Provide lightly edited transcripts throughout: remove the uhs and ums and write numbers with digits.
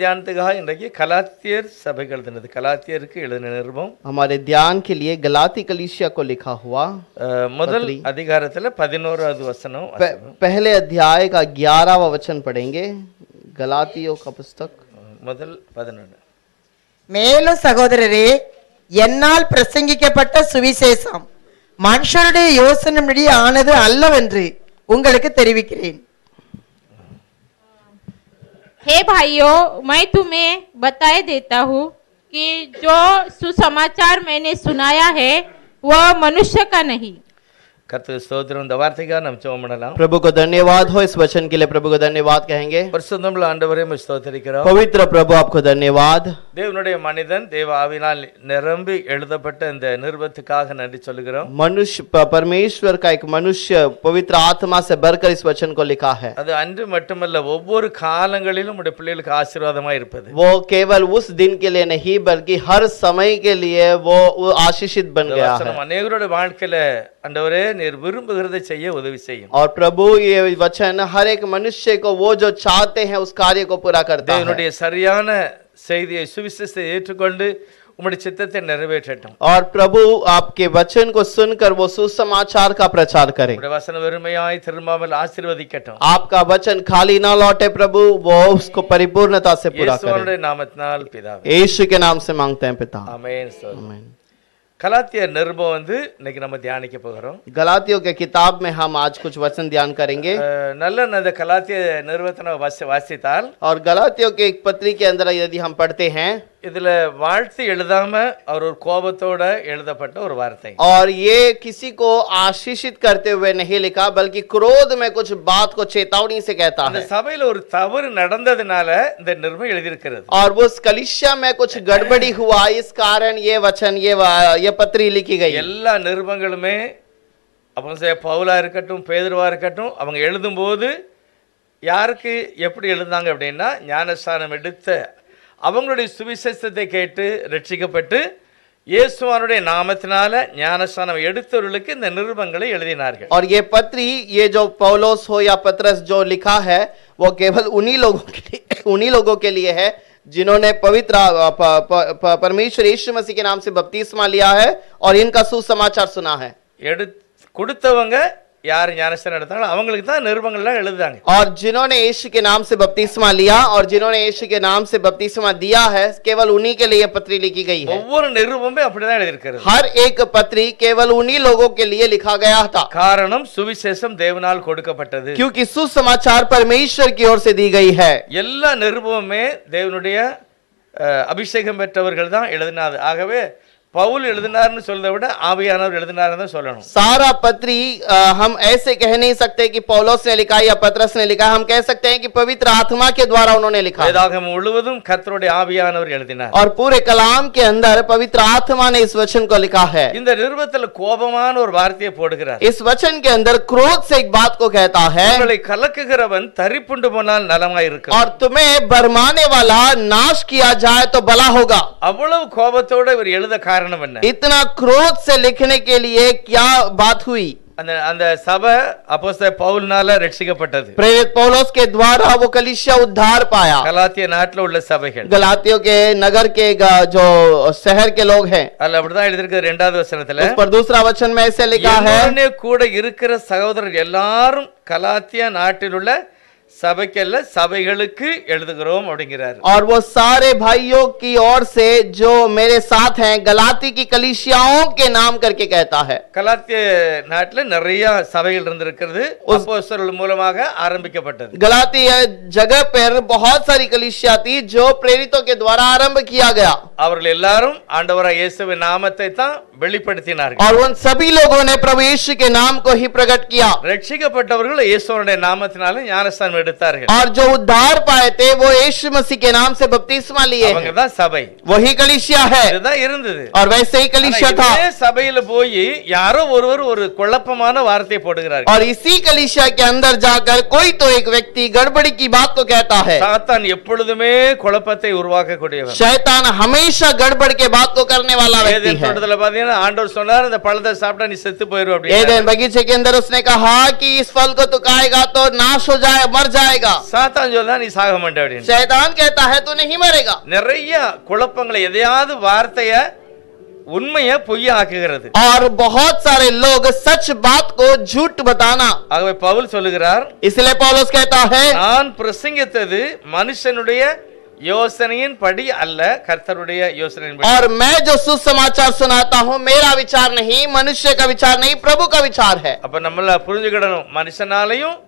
தியானத்துக்காக இன்றைக்கு கலாத்தியர் சபைக்கு எழுதினது, கலாத்தியருக்கு எழுதின நிருபம். हमारे ध्यान के लिए गलाती कलीसिया को लिखा हुआ முதல் அதிகாரத்துல 11வது வசனம். पहले अध्याय का 11वां वचन पढ़ेंगे, गलातियों का पुस्तक முதல் 11. மேலும் சகோதரரே, என்னால் பிரசங்கிக்கப்பட்ட சுவிசேஷம் மனுஷருடைய யோசனைப்படி ஆனது அல்லவென்று உங்களுக்கு தெரிவிக்கிறேன். हे भाइयों, मैं तुम्हें बताए देता हूँ कि जो सुसमाचार मैंने सुनाया है वह मनुष्य का नहीं. கர்த்தருக்கு ஸ்தோத்திரம். இந்த வார்த்தைக்காக நாம் ஜெபம் பண்ணலாம். प्रभु को धन्यवाद हो, इस वचन के लिए प्रभु को धन्यवाद कहेंगे. பரிசுத்தமுள்ள ஆண்டவரே உம்மை ஸ்தோத்திரிக்கிறோம். पवित्र प्रभु आपको धन्यवाद. தேவனுடைய மனிதன் தேவ ஆவியினால் நிரம்பி எழுதப்பட்ட இந்த நிருபத்துக்காக நன்றி சொல்லுகிறோம். मनुष्य परमेश्वर का एक मनुष्य पवित्र आत्मा से भरकर इस वचन को लिखा है. அது அன்று மட்டுமல்ல, ஒவ்வொரு காலங்களிலும் உடைய பிள்ளைகளுக்கு ஆசீர்வாதமா இருப்பது. वो केवल उस दिन के लिए नहीं बल्कि हर समय के लिए वो आशीषित बन गया है. அநேகருடைய வாழ்க்கையில ஆண்டவரே நீர் விரும்புகிறதை செய்ய உதவி செய்யும். और प्रभु ये वचन हर एक मनुष्य को वो जो चाहते हैं उस कार्य को पूरा करता है. தேவனுடைய சரியான செய்தியை சுவிசேஷத்தை ஏற்றுக்கொண்டு உம்முடைய சித்தத்தை நிறைவேற்றட்டும். और प्रभु आपके वचन को सुनकर वो सुसमाचार का प्रचार करें. உம்முடைய வசனம் வெறுமையாய் திரும்பாமல் ஆசீர்வதிக்கட்டும். आपका वचन खाली ना लौटे प्रभु, वो उसको परिपूर्णता से पूरा करें. இயேசுவினுடைய நாமத்தினால் பிதாவே. यीशु के नाम से मांगते हैं पिता. ஆமென். आमीन. கலாத்தியர் நிருபம் இன்னைக்கு நம்ம தியானிக்க போகிறோம். गलातियों के किताब में हम आज कुछ वचन ध्यान करेंगे. நல்ல அந்த கலாத்திய நிருபத்தை வாசித்தால், और गलातियों के एक पत्री के अंदर यदि हम पढ़ते हैं, இதுல வாழ்த்து எழுதாம அவர் ஒரு கோபத்தோட எழுதப்பட்ட ஒரு வார்த்தை. और ये किसी को आशीषित करते हुए नहीं लिखा बल्कि क्रोध में कुछ बात को चेतावनी से कहता அந்த है. சபையில ஒரு தவறு நடந்ததுனால இந்த நிருபம் எழுதியிருக்கிறது. और उस कलीसिया में कुछ गड़बड़ी हुआ, इस कारण ये वचन ये पत्री लिखी गई. எல்லா நிருபங்களுமே அப்போஸ்தலர் பவுலா இருக்கட்டும், பேதுருவா இருக்கட்டும், அவங்க எழுதும்போது யாருக்கு எப்படி எழுந்தாங்க அப்படின்னா, ஞானஸ்நானம் எடுத்த அவங்களுடைய சுவிசேஷத்தை கேட்டு ரட்சிக்கப்பட்டு இயேசுவானுடைய நாமத்தினால ஞானஸ்நானம் எடுத்தவர்களுக்கு இந்த நிருபங்களை எழுதினார்கள். और ये पत्री, ये जो पौलोस हो या पत्रस जो लिखा है, वो केवल उन्हीं लोगों के लिए है जिन्होंने पवित्र परमेश्वर यीशु मसीह के नाम से बपतिस्मा लिया है और इनका सुसमाचार सुना है. கொடுத்தவங்க யார் ஞானஸ்நானம் எடுத்தாங்களோ அவங்களுக்கு தான் நிருபங்கள்லாம் எழுதுறாங்க. और जिन्होंने यीशु के नाम से बपतिस्मा लिया और जिन्होंने यीशु के नाम से बपतिस्मा दिया है, केवल उन्हीं के लिए पत्री लिखी गई है. ஒவ்வொரு நிருபமே அப்படிதான் எழுதியிருக்கிறது. हर एक पत्री केवल उन्हीं लोगों के लिए लिखा गया था. காரணம் சுவிசேஷம் தேவனால் கொடுக்கப்பட்டது. क्योंकि सुसमाचार परमेश्वर की ओर से दी गई है. எல்லா நிருபமுமே தேவனுடைய அபிஷேகம் பெற்றவர்கள் தான் எழுதினாது. ஆகவே பவுல் எழுதினார்னு சொல்றதை விட ஆவியானவர் எழுதினார்னு தான் சொல்லணும். सारा पत्री हम ऐसे कह नहीं सकते कि पौलोस ने लिखा या पत्रस ने लिखा. हम कह सकते हैं कि पवित्र आत्मा के द्वारा उन्होंने लिखा. வேதாகமம் முழுவதும் கர்த்தருடைய ஆவியானவர் எழுதினார். और पूरे कलाम के अंदर पवित्र आत्मा ने इस वचन को लिखा है. இந்த நிருபத்துல கோபமான ஒரு வார்த்தையை போடுகிறார். इस वचन के अंदर क्रोध से एक बात को कहता है, உங்களை கலக்குகிறவன் தரிப்புண்டு போனால் நலமாய் இருக்கும். और तुम्हें भरमाने वाला नाश किया जाए तो भला होगा. அவ்வளவு கோபத்தோட இவர் எழுத காரணம் என்ன? इतना क्रोध से लिखने के लिए क्या बात हुई? அந்த சபை அப்போஸ்தலர் பவுல்னால ரட்சிக்கப்பட்டது. प्रेरित पौलोस के द्वारा वो कलीसिया उद्धार पाया. கலாத்திய நாட்டில் உள்ள சபைகள், गलातियों के नगर के जो शहर के लोग हैं, அதுல அப்படிதான் எழுதிருக்கு. 2வது வசனத்துல उस पर दूसरा वचन में ऐसे लिखा है, என்னோடே கூட இருக்கிற சகோதரர் எல்லாரும் கலாத்தியா நாட்டில் உள்ள சபைக்கல்ல சபைகளுக்கு எழுதுகிறோம் அப்படிங்கிறார். और वो सारे भाइयों की ओर से जो मेरे साथ हैं गलाती की कलीसियाओं के नाम करके कहता है. கலாத்திய நாட்டில் நிறைய சபைகள் இருந்திருக்கிறது. அப்போஸ்தலர்கள் மூலமாக ஆரம்பிக்கப்பட்டது. गलाती जगह पर बहुत सारी कलीसिया थी जो प्रेरितों के द्वारा आरंभ किया गया. அவர்கள் எல்லாரும் ஆண்டவராகிய இயேசுவின் நாமத்தை தான் வெளிப்படுத்தினார்கள். और उन सभी लोगों ने प्रभु यीशु के नाम को ही प्रकट किया. ரட்சிக்கப்பட்டவர்கள் இயேசுவினுடைய நாமத்தினால ஞானஸ்நானம் எடுத்தார்கள். और जो उद्धार पाए थे वो यीशु मसीह के नाम से बपतिस्मा लिए हैं. அவங்க தான் சபை. वही कलीसिया है. இதுதான் இருந்தது. और वैसे ही कलीसिया था. இதே சபையில போய் யாரோ ஒருவர் ஒரு குழப்பமான வார்த்தையை போடுகிறார். और इसी कलीसिया के अंदर जाकर कोई तो एक व्यक्ति गड़बड़ी की बात को कहता है. சாத்தான் எப்பொழுதுமே குழப்பத்தை உருவாக்கக்கூடியவன். शैतान हमेशा गड़बड़ के बात को करने वाला व्यक्ति ஏதேன் है. தோட்டத்துல பாத்தீங்கன்னா ஆண்டவர் சொன்னார் இந்த பழத்தை சாப்பிட்டா நீ செத்து போயிரு அப்படின்னு. एदेन बगीचे के अंदर उसने कहा कि इस फल को तू खाएगा तो नाश हो जाए, मर जाएगा। சாத்தான் சொல்றா நீ சாக மாட்டே அப்படின்னு. शैतान कहता है तू नहीं मरेगा। நிறைய குழப்பங்களை எதையாவது வார்த்தைய உண்மையை பொய்யா ஆக்குகிறது. और बहुत सारे लोग सच बात को झूठ बताना। ஆகவே பவுல் சொல்லுகிறார், इसलिए पौलुस कहता है நான் பிரசங்கித்தது மனுஷனுடைய யோசனையின் படி அல்ல, கர்த்தருடைய யோசனையின் படி. और मैं जो सुसमाचार सुनाता हूँ मेरा विचार नहीं, मनुष्य का विचार नहीं, प्रभु का विचार है। அப்ப நம்மள புரிஞ்சுக்கிடணும், மனுஷனாலையும்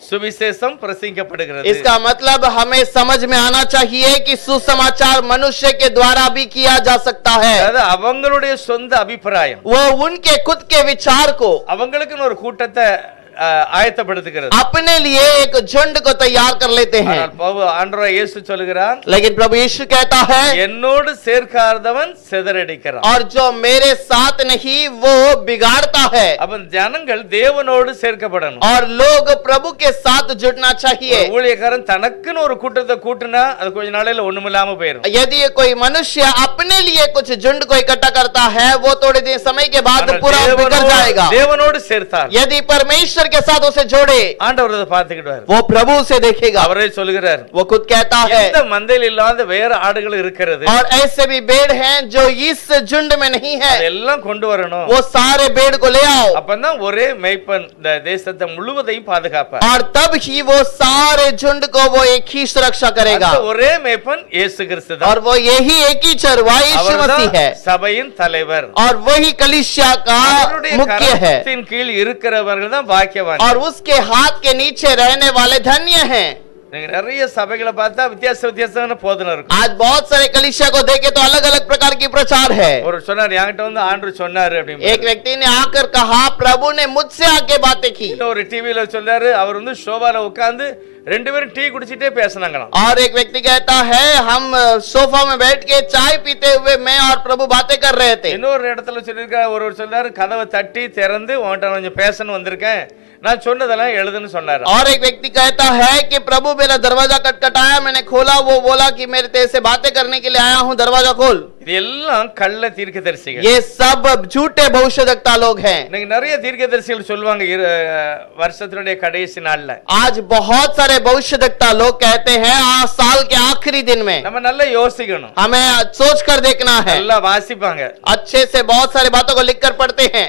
சுவிசேஷம் பிரசங்கிக்கப்படுகிறது. इसका मतलब हमें समझ में आना चाहिए कि सुसमाचार मनुष्य के द्वारा भी किया जा सकता है। அதாவது அவங்களுடைய சொந்த அபிப்பிராயம், वो उनके खुद के विचार को அவங்களுக்குன்னு ஒரு கூட்டத்தை ஆயத்தப்படுத்துகிறது. अपने लिए एक झुंड को तैयार कर लेते हैं। ஆனால் பவுல் ஆண்டவராய் இயேசு சொல்கிறார், लेकिन प्रभु यीशु कहता है என்னோடு சேர்க்காதவன் சிதறடிக்கிறான். और जो मेरे साथ नहीं वो बिगाड़ता है। அப்ப ஜனங்கள் தேவனோடு சேர்க்கப்படணும். और लोग प्रभु के साथ जुड़ना चाहिए। ஒரு ஊழியக்காரன் தனக்குன்னு ஒரு கூட்டத்தை கூட்டினா அது கொஞ்ச நாளையில ஒண்ணுமில்லாம போயிடும். यदि कोई मनुष्य अपने लिए कुछ झुंड को इकट्ठा करता है वो थोड़े दिन समय के बाद पूरा बिगड़ जाएगा। தேவனோடு சேர்த்தார், यदि परमेश्वर के साथ उसे जोड़े ஆண்டவர் அதை பார்த்துக்கிடுவார். वो प्रभु उसे देखेगा। அவரே சொல்கிறார், वो खुद कहता है எந்த மந்தையில் இல்லாத வேற ஆடுகள் இருக்கிறது, और ऐसे भी भेड़ हैं जो इस झुंड में नहीं है, அதெல்லாம் கொண்டு வரணும். वो सारे भेड़ को ले आओ। அப்பதான் ஒரே மேய்ப்பன் இந்த தேசத்தை முழுவதையும் பாதுகாப்பார். और तब ही वो सारे झुंड को वो एक ही सुरक्षा करेगा। அந்த ஒரே மேய்ப்பன் இயேசு கிறிஸ்து தான். और वो यही एक ही चरवा यीशु मसीह है। சபையின் தலைவர், और वही कलीसिया का அவருடைய मुख्य है। கரத்தின் கீழ் இருக்கிறவர்கள் தான் பாக்கியவான். और उसके हाथ के नीचे रहने वाले धन्य हैं। நீங்க நிறைய சபைகளை பார்த்தா வித்தியாசமான போதனை இருக்கும். आज बहुत सारे कलीसिया को देखे तो अलग अलग प्रकार की प्रचार है। ஒரு சொன்னார், என்கிட்ட வந்து ஆண்டவர் சொன்னாரு அப்படின்னு. एक व्यक्ति ने आकर कहा प्रभु ने मुझसे आके बातें की। ஒரு டிவில சொன்னாரு, அவர் வந்து ஷோபால உட்கார்ந்து ரெண்டு பேரும் டீ குடிச்சிட்டே பேசினாங்களாம். और एक व्यक्ति कहता है हम सोफा में बैठ के चाय पीते हुए मैं और प्रभु बातें कर रहे थे। இன்னொரு இடத்துல சொல்லிருக்காரு, ஒருவர் சொன்னாரு, கதவை தட்டி திறந்து உன்கிட்ட கொஞ்சம் பேசணும் வந்திருக்கேன், நான் சொன்னதெல்லாம் எழுதுன்னு சொன்னாரு. और एक व्यक्ति कहता है कि प्रभु मेरा दरवाजा खटखटाया, मैंने खोला, वो बोला कि मेरे तेरे से बातें करने के लिए आया हूँ, दरवाजा खोल। இது எல்லாம் கள்ள தீர்க்கதரிசிகள். ये सब झूठे भविष्यवक्ता लोग हैं। இன்னைக்கு நிறைய தீர்க்கதரிசிகள் சொல்லுவாங்க வருஷத்தினுடைய கடைசி நாள்ல. आज बहुत सारे भविष्यवक्ता लोग कहते हैं आज साल के आखिरी दिन में நம்ம நல்லா யோசிக்கணும், हमें सोच कर देखना है। நல்லா வாசிப்பாங்க, अच्छे से बहुत सारी बातों को लिख कर पढ़ते हैं।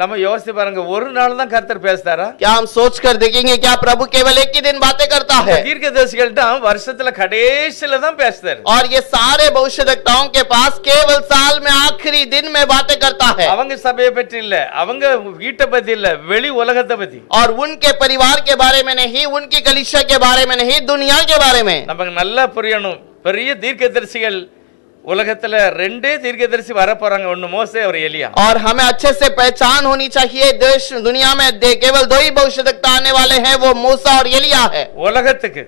நம்ம யோசிச்சு பாருங்க, ஒரு நாள் தான் கர்த்தர் பேசுறாரா? क्या हम सोच कर देखेंगे क्या प्रभु केवल एक ही दिन बातें करता है? தீர்க்கதரிசிகள்ட்ட வருஷத்துல கடைசியில தான் பேசுறாரு. और ये सारे भविष्यवक्ताओं के पास केवल साल में आखिरी दिन में बातें करता है। அவங்க சபையை பற்றி இல்ல, அவங்க வீட்டை பத்தி இல்ல, வெளி உலகத்தை பத்தி. और उनके परिवार के बारे में नहीं, उनकी कलीसिया के बारे में नहीं, दुनिया के बारे में। நமக்கு நல்லா புரியணும், பெரிய தீர்க்கதரிசிகள் உலகத்துல ரெண்டே தீர்க்கதரிசி வர போறாங்க, ஒன்னு மோசே और எலியா। और हमें अच्छे से पहचान होनी चाहिए, देश दुनिया में केवल दो ही भविष्यवक्ता आने वाले हैं, वो मूसा और एलिया है। உலகத்துக்கு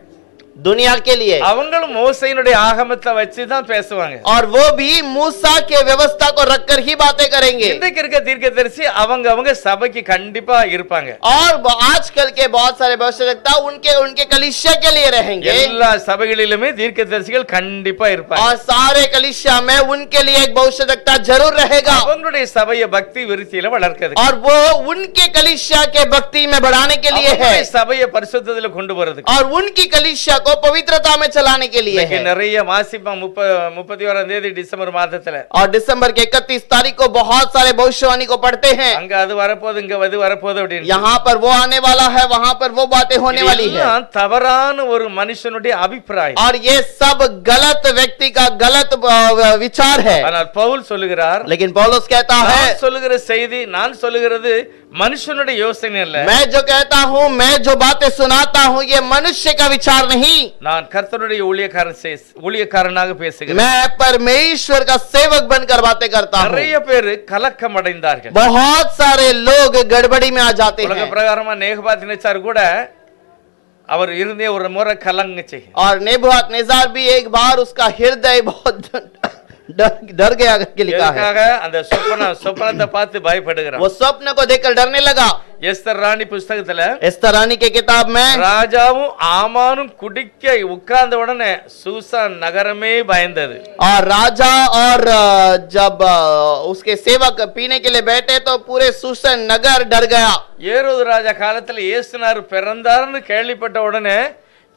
दुनिया के लिए அவங்களும் மோசேயினுடைய ஆகமத்தை வச்சு தான் பேசுவாங்க। और वो भी मूसा के व्यवस्था को रखकर ही बातें करेंगे। இன்றைக்கு இருக்க தீர்க்கதரிசி அவங்க சபைக்கு கண்டிப்பா இருப்பாங்க। और आजकल के बहुत सारे भविष्यवक्ता उनके कलीसिया के लिए रहेंगे। எல்லா சபைகளிலுமே தீர்க்கதரிசிகள் கண்டிப்பா இருப்பாங்க। और सारे कलीसिया में उनके लिए एक भविष्यवक्ता जरूर रहेगा। அவங்களுடைய சபையை பக்தி விருத்தியில வளர்க்கிறது। और वो उनके कलीसिया के भक्ति में बढ़ाने के लिए है। சபையை பரிசுத்தத்தில கொண்டு வரதுக்கு। और उनकी कलीसिया को पवित्रता में चलाने के लिए है। நிறைய வாசிப்போம் 31ஆம் தேதி டிசம்பர் மாதத்துல। और दिसंबर के 31 तारीख को बहुत सारे भविष्यवाणी को पढ़ते हैं। அங்க அது வரப்போகுது, இங்க அது வரப்போகுது அப்படின்னு। यहाँ पर वो आने वाला है, वहाँ पर वो बातें होने वाली है। தவறான ஒரு மனுஷனுடைய அபிப்பிராயம்। और ये सब गलत व्यक्ति का गलत विचार है। ஆனால் பவுல் சொல்லுகிறார், लेकिन पौलुस कहता है நான் சொல்லுகிற செய்தி, நான் சொல்லுகிறது மனுஷனுடைய யோசனை அல்ல। मैं जो कहता हूँ, मैं जो बातें सुनाता हूँ, ये मनुष्य का विचार नहीं। நான் கர்த்தருடைய ஊழியக்காரனாக பேசுகிறேன்। मैं परमेश्वर का सेवक बनकर बातें करता हूँ। நிறைய பேர் கலக்கம் அடைந்தார்கள்। बहुत सारे लोग गड़बड़ी में आ जाते உலக हैं। பிரகாரமா நேகபாத்நேச்சார் கூட அவர் இருந்தே ஒரு முறை கலங்குச்சு। और नेबूखदनेस्सर भी एक बार उसका हृदय बहुत डर गया करके लिखा है। எதுக்காக? அந்த சொப்பனத்தை பார்த்து பயப்படுகிறான். वो स्वप्न को देखकर डरने लगा। எஸ்தர் ராணி புஸ்தகத்துல एस्तर रानी के किताब में ராஜாவும் ஆமானும் குடிக்க உட்கார்ந்த உடனே சூசான் நகரமே பயந்தது. और राजा और जब उसके सेवक पीने के लिए बैठे तो पूरे सुसन नगर डर गया। ஏரோது ராஜா காலத்துல இயேசுநாதர் பிறந்தார்னு கேள்விப்பட்ட உடனே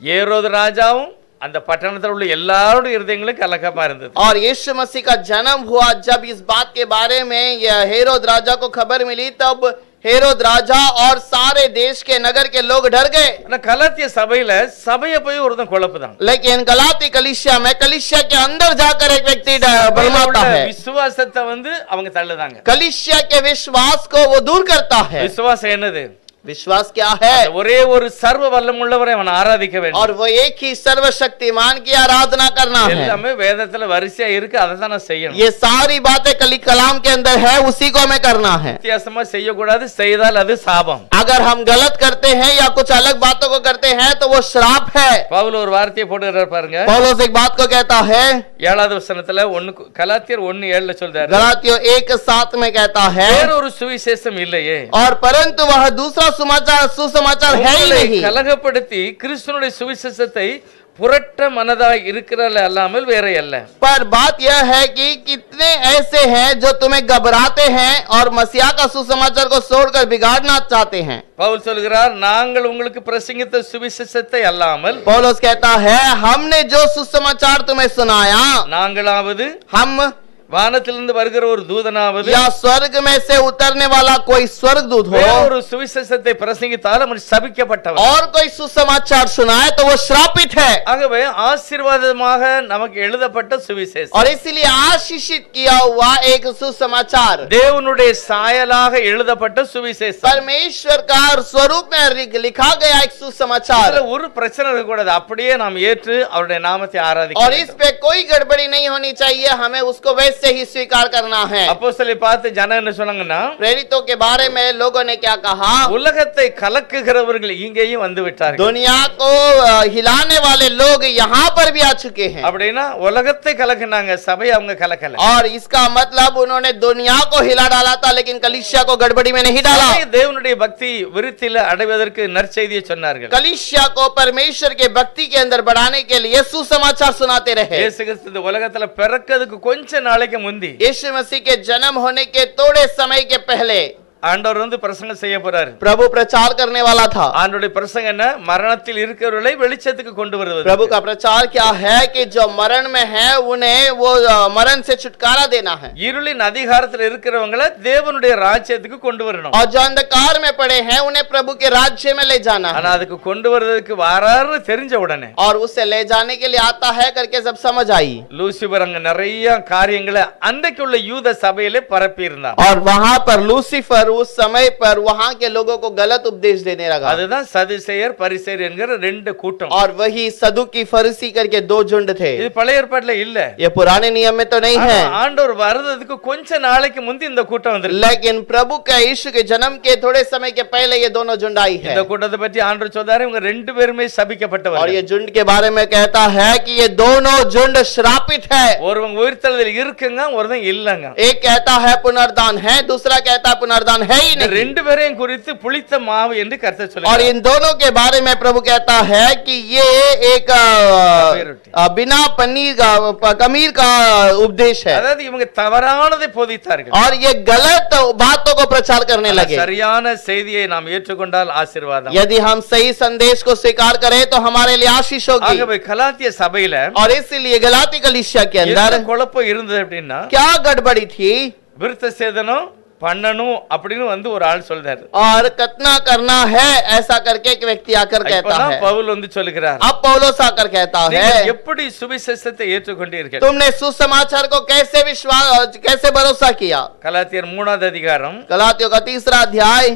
ஏரோது ராஜாவும் அந்த பட்டணத்தில் உள்ள எல்லாரோட இருதயங்களும் கலக்கமா இருந்தது. और यीशु मसीह का जन्म हुआ, जब इस बात के बारे में हेरोद राजा को खबर मिली, तब हेरोद राजा और सारे देश के नगर के लोग डर गए। ஆனா கலாத்திய சபையில சபையை போய் ஒருத்தன் குழப்புதான். लेकिन गलाती कलीसिया में कलीसिया के अंदर जाकर एक व्यक्ति बरमाता है। விசுவாசத்தை அவங்க தள்ளுதாங்க. कलीसिया के विश्वास को वो दूर करता है। விசுவாசம் என்னது? विश्वास क्या है? ஒரே ஒரு சர்வ வல்லமுள்ளவரை அவன் ஆராதிக்க வேண்டும். और वो एक ही सर्वशक्तिमान की आराधना करना है। எல்லாமே வேதத்துல வரிசையா இருக்கு, அதை தான் நான் செய்யணும். ये सारी बातें कलाम के अंदर है, उसी को हमें करना है। வித்தியாசமா செய்யக்கூடாது, செய்தால் அது சாபம். अगर हम गलत करते हैं या कुछ अलग बातों को करते हैं तो वो श्राप है। பவுல் ஒரு வார்த்தையை போட்டுறார் பாருங்க. पौलुस एक बात को कहता है, 7வது வசனத்துல கலாத்தியர் 1:7 சொல்றாரு. गलातियों 1:7 में कहता है, வேறொரு சுவிசேஷம் இல்லையே, और परंतु वह दूसरा सुसमाचार है ही नहीं। கலகப்படுத்தி கிறிஸ்துவினுடைய சுவிசேஷத்தை புரட்ட மனதாய் இருக்கிறாள் அல்லாமல் வேற அல்ல. पर बात यह है कि कितने ऐसे हैं जो तुम्हें घबराते हैं और मसीहा का सुसमाचार को छोड़कर बिगाड़ना चाहते हैं। பவுல் சொல்கிறார், நாங்கள் உங்களுக்கு பிரசங்கித்த சுவிசேஷத்தை அல்லாமல், पौलुस कहता है, हमने जो सुसमाचार तुम्हें सुनाया, நாங்களாவது हम வானத்திலிருந்து வருகிற ஒரு தூதனாவது या स्वर्ग में से उतरने वाला कोई स्वर्गदूत हो ஒரு சுவிசேஷத்தை பிரசங்கித்தால் அவன் சபிக்கப்பட்டவன். और कोई सुसमाचार सुनाए तो वो श्रापित है। ஆகவே ஆசீர்வாதமாக நமக்கு எழுதப்பட்ட சுவிசேஷம், और इसलिए आशीषित किया हुआ एक सुसमाचार, தேவனுடைய சாயலாக எழுதப்பட்ட சுவிசேஷம், परमेश्वर का स्वरूप में लिखा गया एक सुसमाचार। இதுல ஒரு பிரச்சனை இருக்கக்கூடாது, அப்படியே நாம் ஏற்று அவருடைய நாமத்தை ஆராதிக்க और इस வேண்டும். पे कोई गड़बड़ी नहीं होनी चाहिए, हमें उसको वैसे ही स्वीकार करना है। அப்போஸ்தலரை பார்த்து ஜனம் என்ன சொன்னாங்கன்னா, प्रेरितों के बारे में लोगों ने क्या कहा? உலகத்தை கலக்குகிறவர்கள் இங்கேயும் வந்து விட்டார்கள். दुनिया को हिलाने वाले लोग यहाँ पर भी आ चुके हैं। அப்படின்னா உலகத்தை கலக்குனாங்க, சபை அவங்க கலக்கல. और इसका मतलब उन्होंने दुनिया को हिला डाला था, लेकिन कलीसिया को गड़बड़ी में नहीं डाला। சபை தேவனுடைய பக்தி விருத்தியில அடைவதற்கு நற்செய்தியை சொன்னார்கள். कलीसिया को परमेश्वर के भक्ति के अंदर बढ़ाने के लिए सुसमाचार सुनाते रहे। இயேசு கிறிஸ்து இந்த உலகத்துல பிறக்கிறதுக்கு கொஞ்ச நாளைக்கு முந்தி यीशु मसीह के जन्म होने के थोड़े समय के पहले ஆண்டவர் பிரசங்கம் செய்ய போறாரு. प्रभु प्रचार करने वाला था। ஆண்டவருடைய பிரசங்கம் என்ன? மரணத்தில் இருக்கிறவர்களை வெளிச்சத்துக்கு கொண்டு வருவது. प्रभु का प्रचार क्या है? कि जो मरण में है उन्हें वो मरण से छुटकारा देना है। இருளின் அதிகாரத்தில் இருக்கிறவங்களை தேவனுடைய ராஜ்யத்துக்கு கொண்டு வரணும். और जो अंधकार में पड़े हैं उन्हें प्रभु के राज्य में ले जाना ஆனா है। அதுக்கு கொண்டு வரதுக்கு வாராருன்னு தெரிஞ்ச உடனே और उसे ले जाने के लिए आता है करके सब समझ आई। லூசிபர் அங்க நிறைய காரியங்களை அன்றைக்குள்ள யூத சபையிலே பரப்பி இருந்தான். और वहां पर लूसीफर उस समय पर वहां के लोगों को गलत उपदेश देने लगा। அதுதான் சதுசேயர் பரிசேயர் என்கிற ரெண்டு கூட்டம். और वही सदुकी फरीसी करके दो झुंड थे। இது பழைய ஏற்பாட்டுல இல்ல, ये पुराने नियम में तो नहीं ஆனா है, ஆண்டவர் வர்றதுக்கு கொஞ்ச நாளைக்கு முந்தி இந்த கூட்டம் வந்திருக்கு. लेकिन प्रभु के यीशु के जन्म के थोड़े समय के पहले ये दोनों झुंड आई है। இந்த கூட்டத்தை பற்றி ஆண்டவர் சொல்றாரு, இவங்க ரெண்டு பேருமே और சபிக்கப்பட்டவர்கள். ये झुंड के बारे में कहता है कि ये दोनों झुंड श्रापित है। ஒருவங்க உயிர்த்தெழுதல் இருக்குங்க, ஒருவன் இல்லங்க. एक कहता है पुनर्दान है, दूसरा कहता है पुनर्दान है ही இந்த नहीं। ரெண்டு பேரையும் குறித்து புளித்த மாவு என்று கர்த்தர் और சொல்றார். इन दोनों के बारे में प्रभु कहता है कि ये एक बिना पनीर का कमीर का उपदेश है। அதாவது இவங்க தவறானதை போதித்தார்கள். और ये गलत बातों को प्रचार करने लगे। சரியான செய்தியை நாம் ஏற்றுக்கொண்டால் ஆசீர்வாதம். यदि हम सही संदेश को स्वीकार करें तो हमारे लिए आशीष होगी। ஆகவே கலாத்திய சபையில और इसलिए गलाती कलीसिया के என்ன अंदर குழப்பம் இருந்தது அப்படின்னா, क्या गड़बड़ी थी? விருத்த சேதனம் பண்ணணும் அப்படின்னு ஒரு ஆள் சொல்றாரு. और कितना करना है ऐसा करके एक व्यक्ति आकर कहता இப்பதான் है। பவுல் சொல்லுகிறார், अब पौलुस आकर कहता है, நீங்கள் எப்படி சுவிசேஷத்தை ஏற்றுக்கொண்டீர்கள்? तुमने सुसमाचार को कैसे भरोसा किया? கலாத்தியர் 3வது அதிகாரம், गलातियों का 3रा अध्याय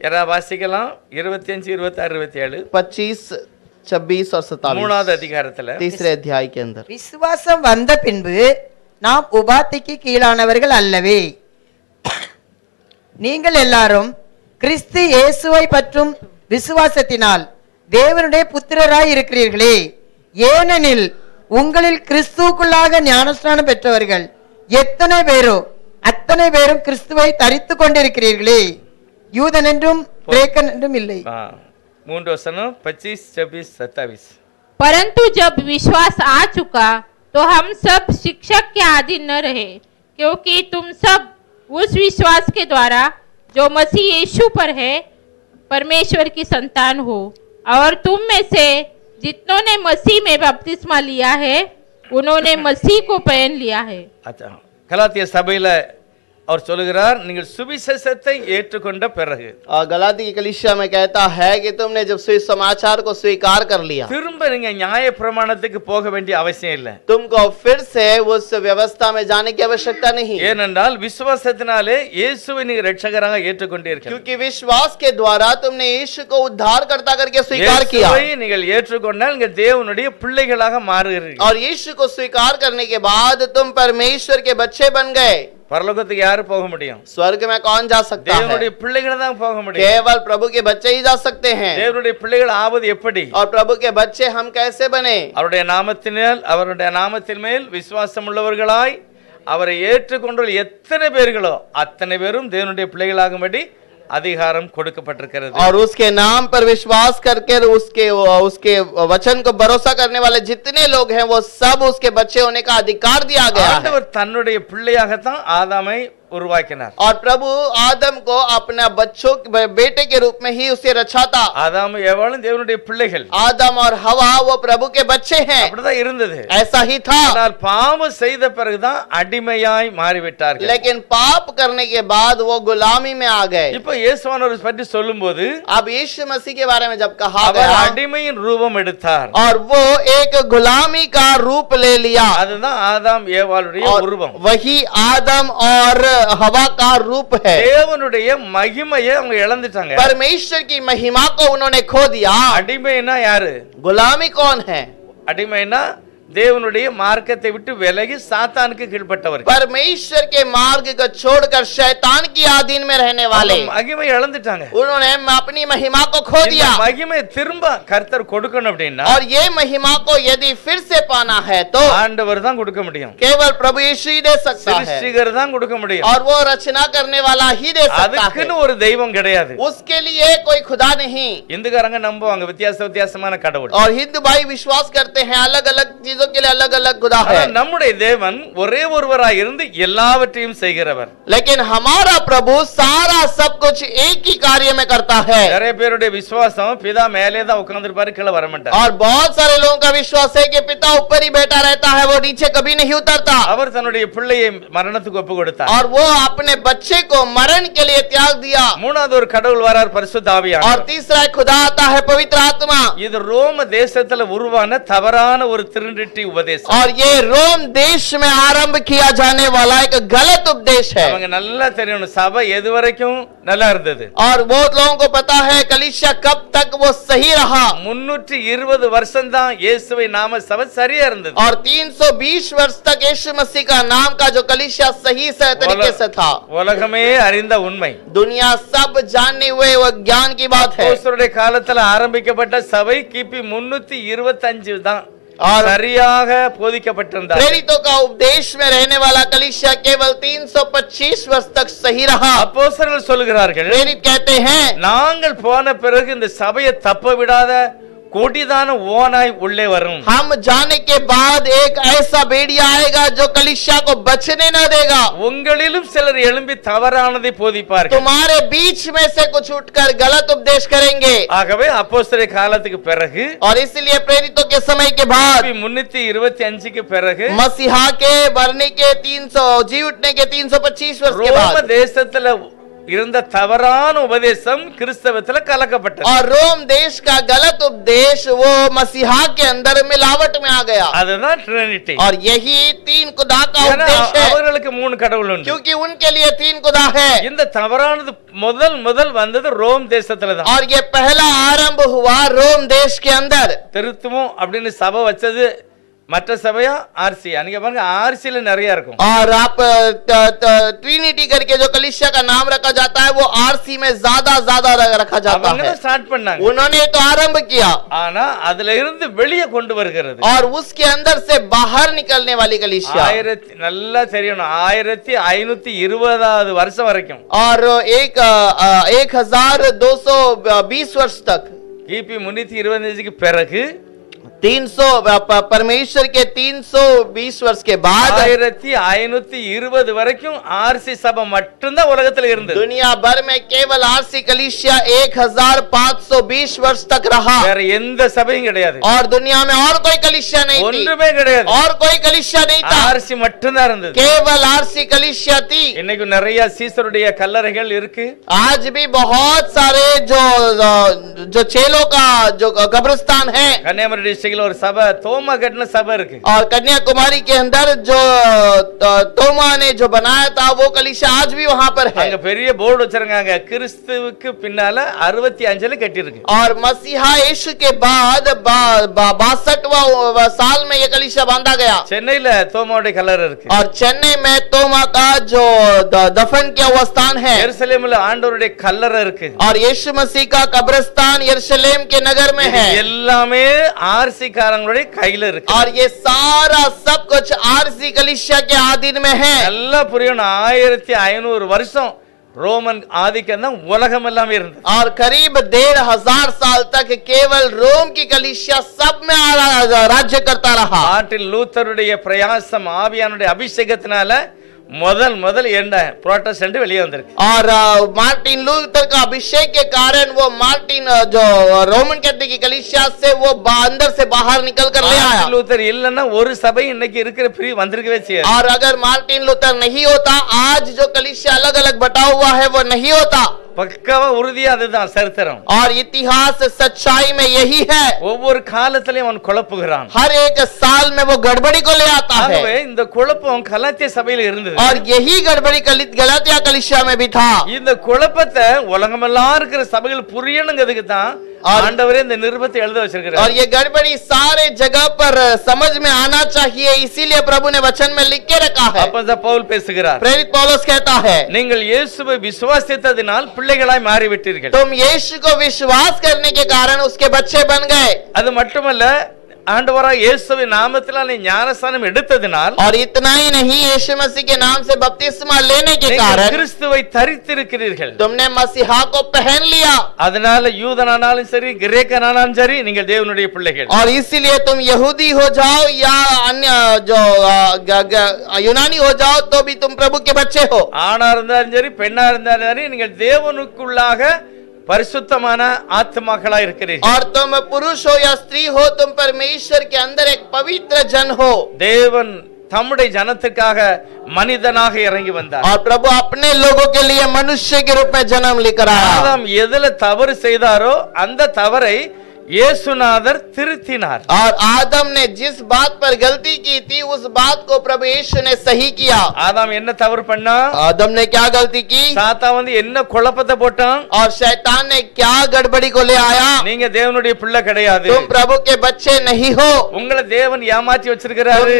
யாரா வாசிக்கலாம்? 25, 26, 27. 25, 26 और 27। 3வது அதிகாரத்துல 3रे अध्याय के अंदर விசுவாசம் வந்த பின்பு நாம் உபாத்திக்கு கீழானவர்கள் அல்லவே, நீங்கள் எல்லாரும் கிறிஸ்து இயேசுவை பற்றும் விசுவாசத்தினால் தேவனுடைய புத்திரராய் இருக்கிறீர்களே. ஏனெனில் உங்களில் கிறிஸ்துவுக்குள்ளாக ஞானஸ்நானம் பெற்றவர்கள் எத்தனை பேரோ அத்தனை பேரும் கிறிஸ்துவை தரித்து கொண்டிருக்கிறீர்களே, யூதன் என்றும் கிரேக்கன் என்றும் இல்லை. 3 वचन 25, 26, 27. परंतु जब विश्वास आ चुका तो हम सब शिक्षक के अधीन न रहे, क्योंकि तुम सब उस विश्वास के द्वारा जो मसीह यीशु पर है परमेश्वर की संतान हो। और तुम में से जितनों ने मसीह में बपतिस्मा लिया है उन्होंने मसीह को पहन लिया है। अच्छा, கலாத்திய சபையில அவர் சொல்லுகிறார், நீங்கள் சுவிசேஷத்தை ஏற்றுக்கொண்ட பிறகு और गलाती की कलीसिया में कहता है कि तुमने जब सुसमाचार को स्वीकार कर लिया, திரும்ப நீங்க நியாய பிரமாணத்துக்கு போக வேண்டிய அவசியம் இல்லை. तुमको फिर से उस व्यवस्था में जाने की आवश्यकता नहीं, ஏனென்றால் விசுவாசத்தினாலே இயேசுவை நீங்க இரட்சகராக ஏற்றுக்கொண்டீர்கள். क्योंकि विश्वास के द्वारा तुमने यीशु को उद्धारकर्ता करके स्वीकार किया, இயேசுவை நீங்கள் ஏற்றுக்கொண்டால் நீங்க தேவனுடைய பிள்ளைகளாக மாறுகிறீர்கள். और यीशु को स्वीकार करने के बाद तुम परमेश्वर के बच्चे बन गए। பரலோகத்துக்கு யாரு போக முடியும்? स्वर्ग में कौन जा सकता है? தேவனுடைய பிள்ளைகள் தான் போக முடியும். केवल प्रभु के बच्चे ही जा सकते हैं। தேவனுடைய பிள்ளைகள் ஆவது எப்படி? और प्रभु के बच्चे हम कैसे बने? அவருடைய நாமத்தின் மேல் விசுவாசம் உள்ளவர்களாய் அவரை ஏற்றுக்கொண்ட எத்தனை பேர்களோ அத்தனை பேரும் தேவனுடைய பிள்ளைகளாகும்படி अधिकारम கொடுக்கப்பட்டிருக்கிறது. और उसके नाम पर विश्वास करके उसके वचन को भरोसा करने वाले जितने लोग हैं वो सब उसके बच्चे होने का अधिकार दिया गया है। ஆண்டவர் தன்னுடைய பிள்ளையாகத்தான் ஆதாமை உருவாக்கினார். और प्रभु आदम को अपना बच्चों बेटे के रूप में ही उसे रचा था। ஆதாம் ஏவாளும் தேவனுடைய பிள்ளைகள். आदम और हवा वो प्रभु के बच्चे हैं। அப்படிதான் இருந்தது. ऐसा ही था। ஆனால் பாவம் செய்த பிறகுதான் அடிமையாய் மாறிவிட்டார்கள். लेकिन पाप करने के बाद वो गुलामी में आ गए। இப்போ இயேசுவானவரை பற்றி சொல்லும்போது अब यीशु मसीह के बारे में जब कहा அவர் गया அடிமையின் ரூபம் எடுத்தார். और वो एक गुलामी का रूप ले लिया। அதுதான் ஆதாம் ஏவாளுடைய और உருவம். वही आदम और हवा का रूप है। தேவனுடைய மகிமையை அவங்க இழந்துட்டாங்க. परमेश्वर की महिमा को उन्होंने खो दिया। அடிமைனா யாரு? गुलामी कौन है? அடிமைனா தேவனுடைய மார்க்கத்தை விட்டு விலகி சாத்தானுக்கு கீழ்ப்பட்டவர். परमेश्वर के मार्ग को छोड़कर शैतान की अधीन में रहने वाले। மகிமை இழந்துட்டாங்க. उन्होंने अपनी महिमा को खो दिया। இந்த மகிமை திரும்ப கர்த்தர் கொடுக்கணும் அப்படின்னா और ये महिमा को यदि फिर से पाना है तो ஆண்டவர் தான் கொடுக்க முடியும். केवल प्रभु यीशु ही दे सकता है। சிருஷ்டிகர் தான் கொடுக்க முடியும். और वो रचना करने वाला ही दे सकता है। அதுக்குன்னு ஒரு தெய்வம் கிடையாது. उसके लिए कोई खुदा नहीं। இந்துக்காரங்க நம்புவாங்க வித்தியாசமான கடவுள். और हिंदू भाई विश्वास करते हैं अलग अलग चीजों के लिए अलग अलग खुदा है। நம்முடைய தேவன் ஒரே ஒருவராய் இருந்து எல்லாவற்றையும் செய்கிறவர். लेकिन हमारा प्रभु सारा सब कुछ एक ही कार्य में करता है। நிறைய பேருடைய விசுவாசம் பிதா மேலே தான் உட்கார்ந்திருப்பாரு, கீழே வர மாட்டார். और बहुत सारे लोगों का विश्वास है कि पिता ऊपर ही बैठा रहता है, वो नीचे कभी नहीं उतरता। அவர் தன்னுடைய பிள்ளையை மரணத்துக்கு ஒப்பு கொடுத்தார். और वो अपने बच्चे को मरण के लिए त्याग दिया। மூணாவது ஒரு கடவுள் வரார், பரிசுத்த ஆவியானவர். और तीसरा खुदा आता है पवित्र आत्मा। இது ரோம தேசத்துல உருவான தவறான ஒரு திருநிட்டி உபதேசம். और ये रोम देश में आरंभ किया जाने वाला एक गलत उपदेश है। அவங்க நல்லா தெரியணும் சபை எது வரைக்கும் நல்லா இருந்தது. और बहुत लोगों को पता है कलीसिया कब तक वो सही रहा। 320 வருஷம் தான் இயேசுவை நாம சபை சரியா இருந்தது. और 320 वर्ष तक यीशु मसीह का नाम का जो कलीसिया सही से तरीके से था। உலகமே அறிந்த உண்மை. दुनिया सब जानने हुए वो ज्ञान की बात है। அப்போஸ்தலருடைய காலத்துல ஆரம்பிக்கப்பட்ட சபை கிபி 325 தான் और சரியாக போதிக்கப்பட்டிருந்தார். प्रेरितों का उपदेश में रहने वाला कलीसिया केवल 325 वर्ष तक सही रहा। அப்போஸ்தலர்கள் சொல்கிறார்கள், प्रेरित कहते हैं நாங்கள் போன பிறகு இந்த சபையை தப்ப விடாத कोटिदान ओनाई उल्ले वरुम। हम जाने के बाद एक ऐसा बेड़िया आएगा जो कलीसिया को बचने न देगा। उंगलिलुम सिलर एलुंबी तवरानதை போதிப்பார்கள்। तुम्हारे बीच में से कुछ उठकर गलत उपदेश करेंगे। ஆகவே அப்போஸ்தலர் காலத்துக்கு பிறகு और इसलिए प्रेरितों के समय के बाद 325 के பிறகு मसीहा के मरने के 300 जी उठने के 325 वर्ष के ரோம बाद தேசத்துல இருந்த தவறான உபதேசம் கிறிஸ்தவத்துல கலக்கப்பட்டது। और रोम देश का गलत उपदेश वो मसीहा के अंदर मिलावट में आ गया। அதுதான் ட்ரினிட்டி। और यही तीन खुदा का उपदेश है। அவர்களுக்கு மூணு கடவுள் உண்டு। क्योंकि उनके लिए तीन खुदा है। இந்த தவறானது முதல் வந்தது ரோம் தேசத்துல தான்। और ये पहला आरंभ हुआ रोम देश के अंदर। திருத்துவம் அப்படின்னு சபை வச்சது மற்ற சபையா ஆர்சி அன்னைக்கு பாருங்க ஆர்சில நிறைய இருக்கும் और आप ट्रिनिटी करके जो कलीसिया का नाम रखा जाता है वो आरसी में ज्यादा रखा जाता அவங்க है தான் ஸ்டார்ட் பண்ணாங்க उन्होंने तो आरंभ किया ஆனா அதுல இருந்து வெளியே கொண்டு வருகிறது और उसके अंदर से बाहर निकलने वाली कलीसिया நல்லா தெரியணும் 1520வது வருஷம் வரைக்கும் और 1220 वर्ष तक கிபி 325க்கு பிறகு 300 परमेश्वर के 320 वर्ष के बाद 1520 வரைக்கும் ஆர்சி சபை மட்டும்தான் உலகத்துல இருந்தது दुनिया भर में केवल आरसी कलीसिया 1520 वर्ष तक रहा வேற எந்த சபையும் கிடையாது और दुनिया में और कोई कलीसिया नहीं थी ஒன்றுமே கிடையாது और कोई कलीसिया नहीं था ஆர்சி மட்டும்தான் இருந்தது केवल आरसी कलीसिया थी இன்னைக்கு நிறைய சீசருடைய கல்லறைகள் இருக்கு आज भी बहुत सारे जो चेलों का जो कब्रिस्तान है கன்னியாகுமரி டிஸ்ட்ரிக்ட்ல ஒரு சபை தோமா கட்டின சபை இருக்கு और कन्याकुमारी के अंदर जो तोमा ने जो बनाया था वो कलीसिया आज भी वहां पर है அங்க பெரிய போர்டு வச்சிருக்காங்க கிறிஸ்துவுக்கு பின்னால 65ல கட்டி இருக்கு और मसीहा यीशु के बाद 62वां साल में ये कलीसिया बांधा गया சென்னையில தோமாவுடைய கல்லறை இருக்கு और चेन्नई में तोमा का जो दफन किया हुआ स्थान है எருசலேம்ல ஆண்டவருடைய கல்லறை இருக்கு और यीशु मसीह का कब्रिस्तान यरूशलेम के नगर में है எல்லாமே ஆர்சி காரங்களுடைய கையில இருக்கு और ये सारा सब कुछ आरसी कलीसिया के अधीन में है நல்லா புரியணும் 1500 வருஷம் ரோமன் ஆதிக்கம் தான் உலகம் எல்லாமே இருந்தது और करीब 1500 साल तक केवल रोम की कलीसिया सब में राज्य करता रहा மார்ட்டின் லூத்தருடைய பிரயாசம் ஆவியானுடைய அபிஷேகத்தினால முதல் என்ன புரோட்டஸ்டன்ட் வெளியே வந்திருக்கு और मार्टिन लूथर का अभिषेक के कारण वो मार्टिन जो रोमन कैथोलिक की कलीसिया से वो अंदर से बाहर निकल कर ले आया மார்ட்டின் லூத்தர் இல்லன்னா ஒரு சபை இன்னைக்கு இருக்கிற ஃப்ரீ வந்திருக்கவே செய்யாது और अगर मार्टिन लूथर नहीं होता आज जो कलीसिया अलग अलग बटा हुआ है वो नहीं होता பக்காவா உறுதியா அதுதான் சரித்திரம் और इतिहास सच्चाई में यही है ஒவ்வொரு காலத்திலயும் அவன் குழப்புகிறான் हर एक साल में वो गड़बड़ी को ले आता है ஆகவே இந்த குழப்பம் கலாத்திய சபையில இருந்தது और यही गड़बड़ी गलातिया कलीसिया में भी था இந்த குழப்பத்தை உலகமெல்லாம் இருக்கிற சபைகள் புரியணுங்கிறதுக்கு தான் ஆண்டவரே இந்த நிருபத்தை எழுத வச்சிருக்கிறார் और ये गड़बड़ी सारे जगह पर समझ में आना चाहिए इसीलिए प्रभु ने वचन में लिख के रखा है அப்போஸ்தலன் பவுல் பேசுகிறார் प्रेरित पौलुस कहता है நீங்கள் இயேசுவை விசுவாசித்ததினால் பிள்ளைகளாய் மாறிவிட்டீர்கள் तुम यीशु को विश्वास करने के कारण उसके बच्चे बन गए அது மட்டுமல்ல ஆண்டவராய் இயேசுவின் நாமத்தினாலே ஞானஸ்நானம் எடுத்ததினால் और इतना ही नहीं यीशु मसीह के नाम से बपतिस्मा लेने के நீங்கள் कारण கிறிஸ்துவை தரித்திருக்கிறீர்கள் तुमने मसीहा को पहन लिया அதனால யூதனானாலும் சரி கிரேக்கனானாலும் சரி நீங்கள் தேவனுடைய பிள்ளைகள் और इसीलिए तुम यहूदी हो जाओ या अन्य जो यूनानी हो जाओ तो भी तुम प्रभु के बच्चे हो ஆணா இருந்தாலும் சரி பெண்ணா இருந்தாலும் சரி நீங்கள் தேவனுக்குள்ளாக பரிசுத்தமான ஆத்மாக்களா இருக்கிறீர்கள் और तुम पुरुष हो या स्त्री हो तुम परमेश्वर के अंदर एक पवित्र जन हो தேவன் தம்முடைய ஜனத்துக்காக மனிதனாக இறங்கி வந்தார் और प्रभु अपने लोगों के लिए मनुष्य के रूप में जन्म लेकर आया ஆதாம் எதுல தவறு செய்தாரோ அந்த தவறை இயேசுநாதர் திருத்தினார் और आदम ने जिस बात पर गलती की थी उस बात को प्रभु यीशु ने सही किया ஆதாம் என்ன தவறு பண்ணா आदम ने क्या गलती की சாத்தான் வந்து என்ன குழப்பத்தை போட்டான் और शैतान ने क्या गड़बड़ी को ले आया நீங்க தேவனுடைய பிள்ளை கிடையாது तुम प्रभु के बच्चे नहीं हो உங்களை தேவன் ஏமாத்தி வச்சிருக்கிறாரு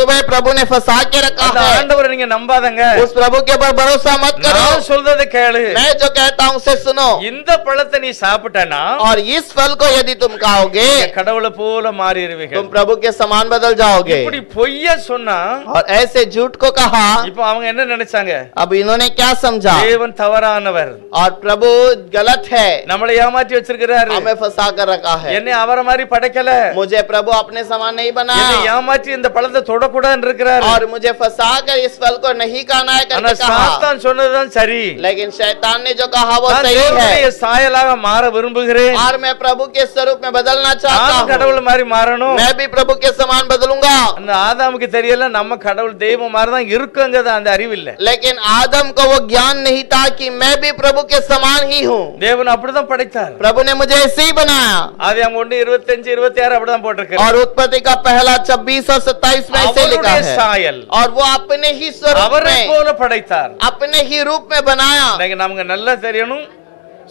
तुम्हें प्रभु ने फंसा के रखा அந்த है ஆண்டவரை நீங்க நம்பாதங்க उस प्रभु के ऊपर भरोसा मत करो நான் சொல்றதை கேளு मैं जो कहता हूँ उसे सुनो இந்த பழத்தை நீ சாப்பிட்டனா और इस फल को यदि तुम खाओगे கடவுளை போல மாறிடுவீங்க तुम प्रभु के समान बदल जाओगे இப்படி பொய்ய சொன்னா और ऐसे झूठ को कहा இப்போ அவங்க என்ன நினைச்சாங்க अब इन्होंने क्या समझा தேவன் தவறானவர் और प्रभु गलत है நம்மளை ஏமாத்தி வச்சிருக்கிறாரு हमें फंसा कर रखा है என்னை அவரை மாதிரி படைக்கல मुझे प्रभु अपने समान नहीं என்னை बनाया ஏமாத்தி இந்த பழத்தை தொடக்கூடாதுன்னு இருக்கிறாரு और मुझे फंसा कर इस फल को नहीं खाना है ஆனா करके कहा சாத்தான் சொன்னதுதான் சரி लेकिन शैतान ने जो कहा वो நான் सही தேவனுடைய है சாயலாக மாற விரும்புகிறேன் और मैं प्रभु के स्वरूप में बदलना चाहता நானும் हूँ கடவுள் மாதிரி மாறணும் मैं भी प्रभु के समान बदलूंगा அந்த ஆதாமுக்கு தெரியல நம்ம கடவுள் தெய்வம் மாதிரி தான் இருக்குங்கிறது அந்த அறிவு இல்ல लेकिन आदम को वो ज्ञान नहीं था कि मैं भी प्रभु के समान ही हूँ தேவன் அப்படிதான் படைத்தார் प्रभु ने मुझे ऐसे ही बनाया ஆதியாகமம் 1:25-26 அப்படிதான் போட்டிருக்காரு और उत्पत्ति का पहला 26 और 27 में ऐसे लिखा அவருடைய है சாயல் और वो अपने ही स्वरूप அவரை में போல படைத்தார் अपने ही रूप में बनाया இன்னைக்கு நமக்கு நல்லா தெரியணும்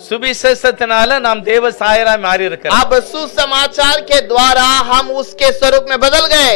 சுவிசேஷத்தினால நாம் தேவ சாயலாய் மாறி இருக்கிறோம். अब सुसमाचार के द्वारा हम उसके स्वरूप में बदल गए।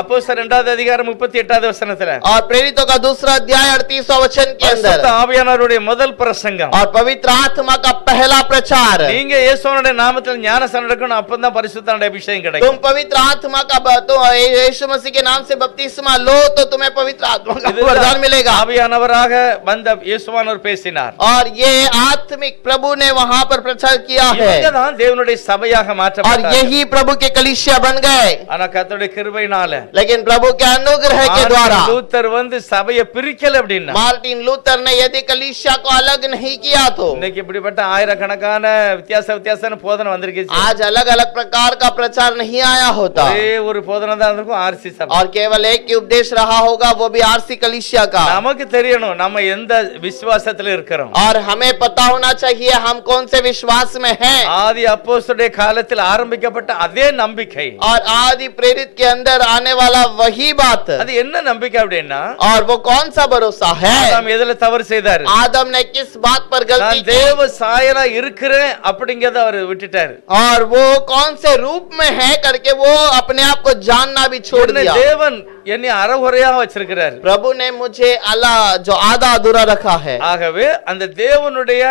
அப்போஸ்தலர் 2வது அதிகாரம் 38வது வசனத்துல और प्रेरितों का दूसरा अध्याय 38वां वचन के अंदर பரிசுத்த ஆவியானவருடைய முதல் பிரசங்கம் और पवित्र आत्मा का पहला प्रचार, நீங்க இயேசுவினுடைய நாமத்தில் ஞானஸ்நானம் எடுக்கணும், அப்பதான் பரிசுத்தாவினுடைய அபிஷேகம் तुम கிடைக்கும். पवित्र आत्मा का तो यीशु मसीह के नाम से बपतिस्मा लो तो तुम्हें पवित्र आत्मा का वरदान मिलेगा। ஆவியானவராக வந்த இயேசுவானவர் பேசினார். और ये आत्मिक प्रभु ने वहां पर प्रचार किया है இவங்கதான் தேவனுடைய சபையாக और மாற்றப்பட்டார்கள். यही प्रभु के कलीसिया बन गए। ஆனா கர்த்தருடைய கிருபையினால लेकिन प्रभु के अनुग्रह के द्वारा லூத்தர் வந்து சபையை பிரிக்கல அப்படின்னா मार्टिन लूथर ने यदि कलीसिया को अलग नहीं किया तो இன்னைக்கு இப்படிப்பட்ட ஆயிரக்கணக்கான வித்தியாசமான போதனை வந்திருக்கு. आज अलग अलग प्रकार का प्रचार नहीं आया होता ஒரே ஒரு போதனை தான் இருக்கும், ஆர்சி சபை. और केवल एक ही उपदेश रहा होगा, वो भी आरसी कलीसिया का। நமக்கு தெரியணும் நம்ம எந்த விசுவாசத்துல இருக்கிறோம். और हमें पता होना चाहिए हम कौन से विश्वास में हैं। ஆதி அப்போஸ்தலருடைய காலத்தில் ஆரம்பிக்கப்பட்ட அதே நம்பிக்கை, और आदि प्रेरित के अंदर आने वाला वही बात, அது என்ன நம்பிக்கை அப்படின்னா, और वो कौन सा भरोसा है। ஆதாம் எதுல தவறு செய்தாரு? आदम ने किस बात पर गलती நான் की தேவ சாயலா இருக்கிறேன் அப்படிங்கறத அவர் விட்டுட்டாரு. और वो कौन से रूप में है करके वो अपने आप को जानना भी छोड़ என்னை दिया। தேவன் என்னை அறகுறையா வச்சிருக்கிறார். प्रभु ने मुझे अला जो आधा अधूरा रखा है। ஆகவே அந்த தேவனுடைய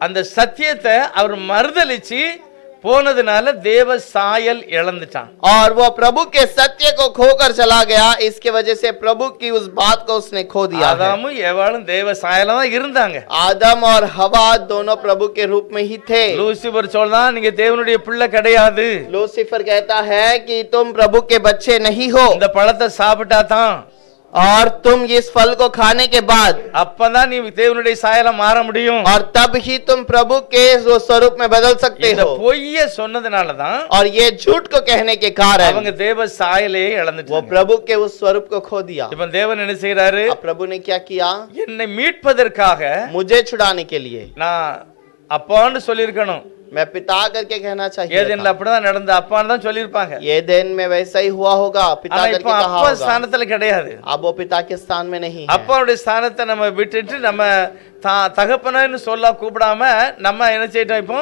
அந்த சத்தியத்தை அவர் மறுதலிச்சு போனதுனால தேவ சாயல் இழந்துட்டான். और वो प्रभु के सत्य को खोकर चला गया, इसके वजह से प्रभु की उस बात को उसने खो दिया है। ஆதாமும் ஏவாளும் தேவ சாயலா தான் இருந்தாங்க. आदम और हवा दोनों प्रभु के रूप में ही थे। லூசிபர் சொல்றான் நீங்க தேவனுடைய பிள்ளை கிடையாது, लूसीफर कहता है कि तुम प्रभु के बच्चे नहीं हो இந்த பழத்தை சாப்பிட்டா தான் और तुम इस फल को खाने के बाद அப்பதான் நீ தேவனுடைய சாயலா மாற முடியும். और तब ही तुम प्रभु के स्वरूप में बदल सकते இந்த हो। பொய்ய சொன்னதுனால தான் और ये झूठ को कहने के कारण அவங்க தேவ சாயலையே वो இழந்துட்டாங்க. प्रभु के उस स्वरूप को खो दिया। இப்ப தேவன் என்ன செய்யறாரு? अब प्रभु ने क्या किया? என்னை மீட்பதற்காக मुझे छुड़ाने के लिए நான் அப்பான்னு சொல்லியிருக்கணும். मैं पिता करके कहना चाहिए ஏதேன்ல था। அப்படிதான் நடந்த அப்பான்னு தான் சொல்லியிருப்பாங்க. ये दिन में वैसा ही हुआ होगा, पिता ஆனா करके இப்ப कहा அப்பா होगा। ஸ்தானத்துல கிடையாது. अब वो पिता के स्थान में नहीं है। அப்பாவுடைய ஸ்தானத்தை நம்ம விட்டுட்டு நம்ம தகப்பனன்னு சொல்ல கூப்பிடாம நம்ம என்ன செய்யட்டோம்? இப்போ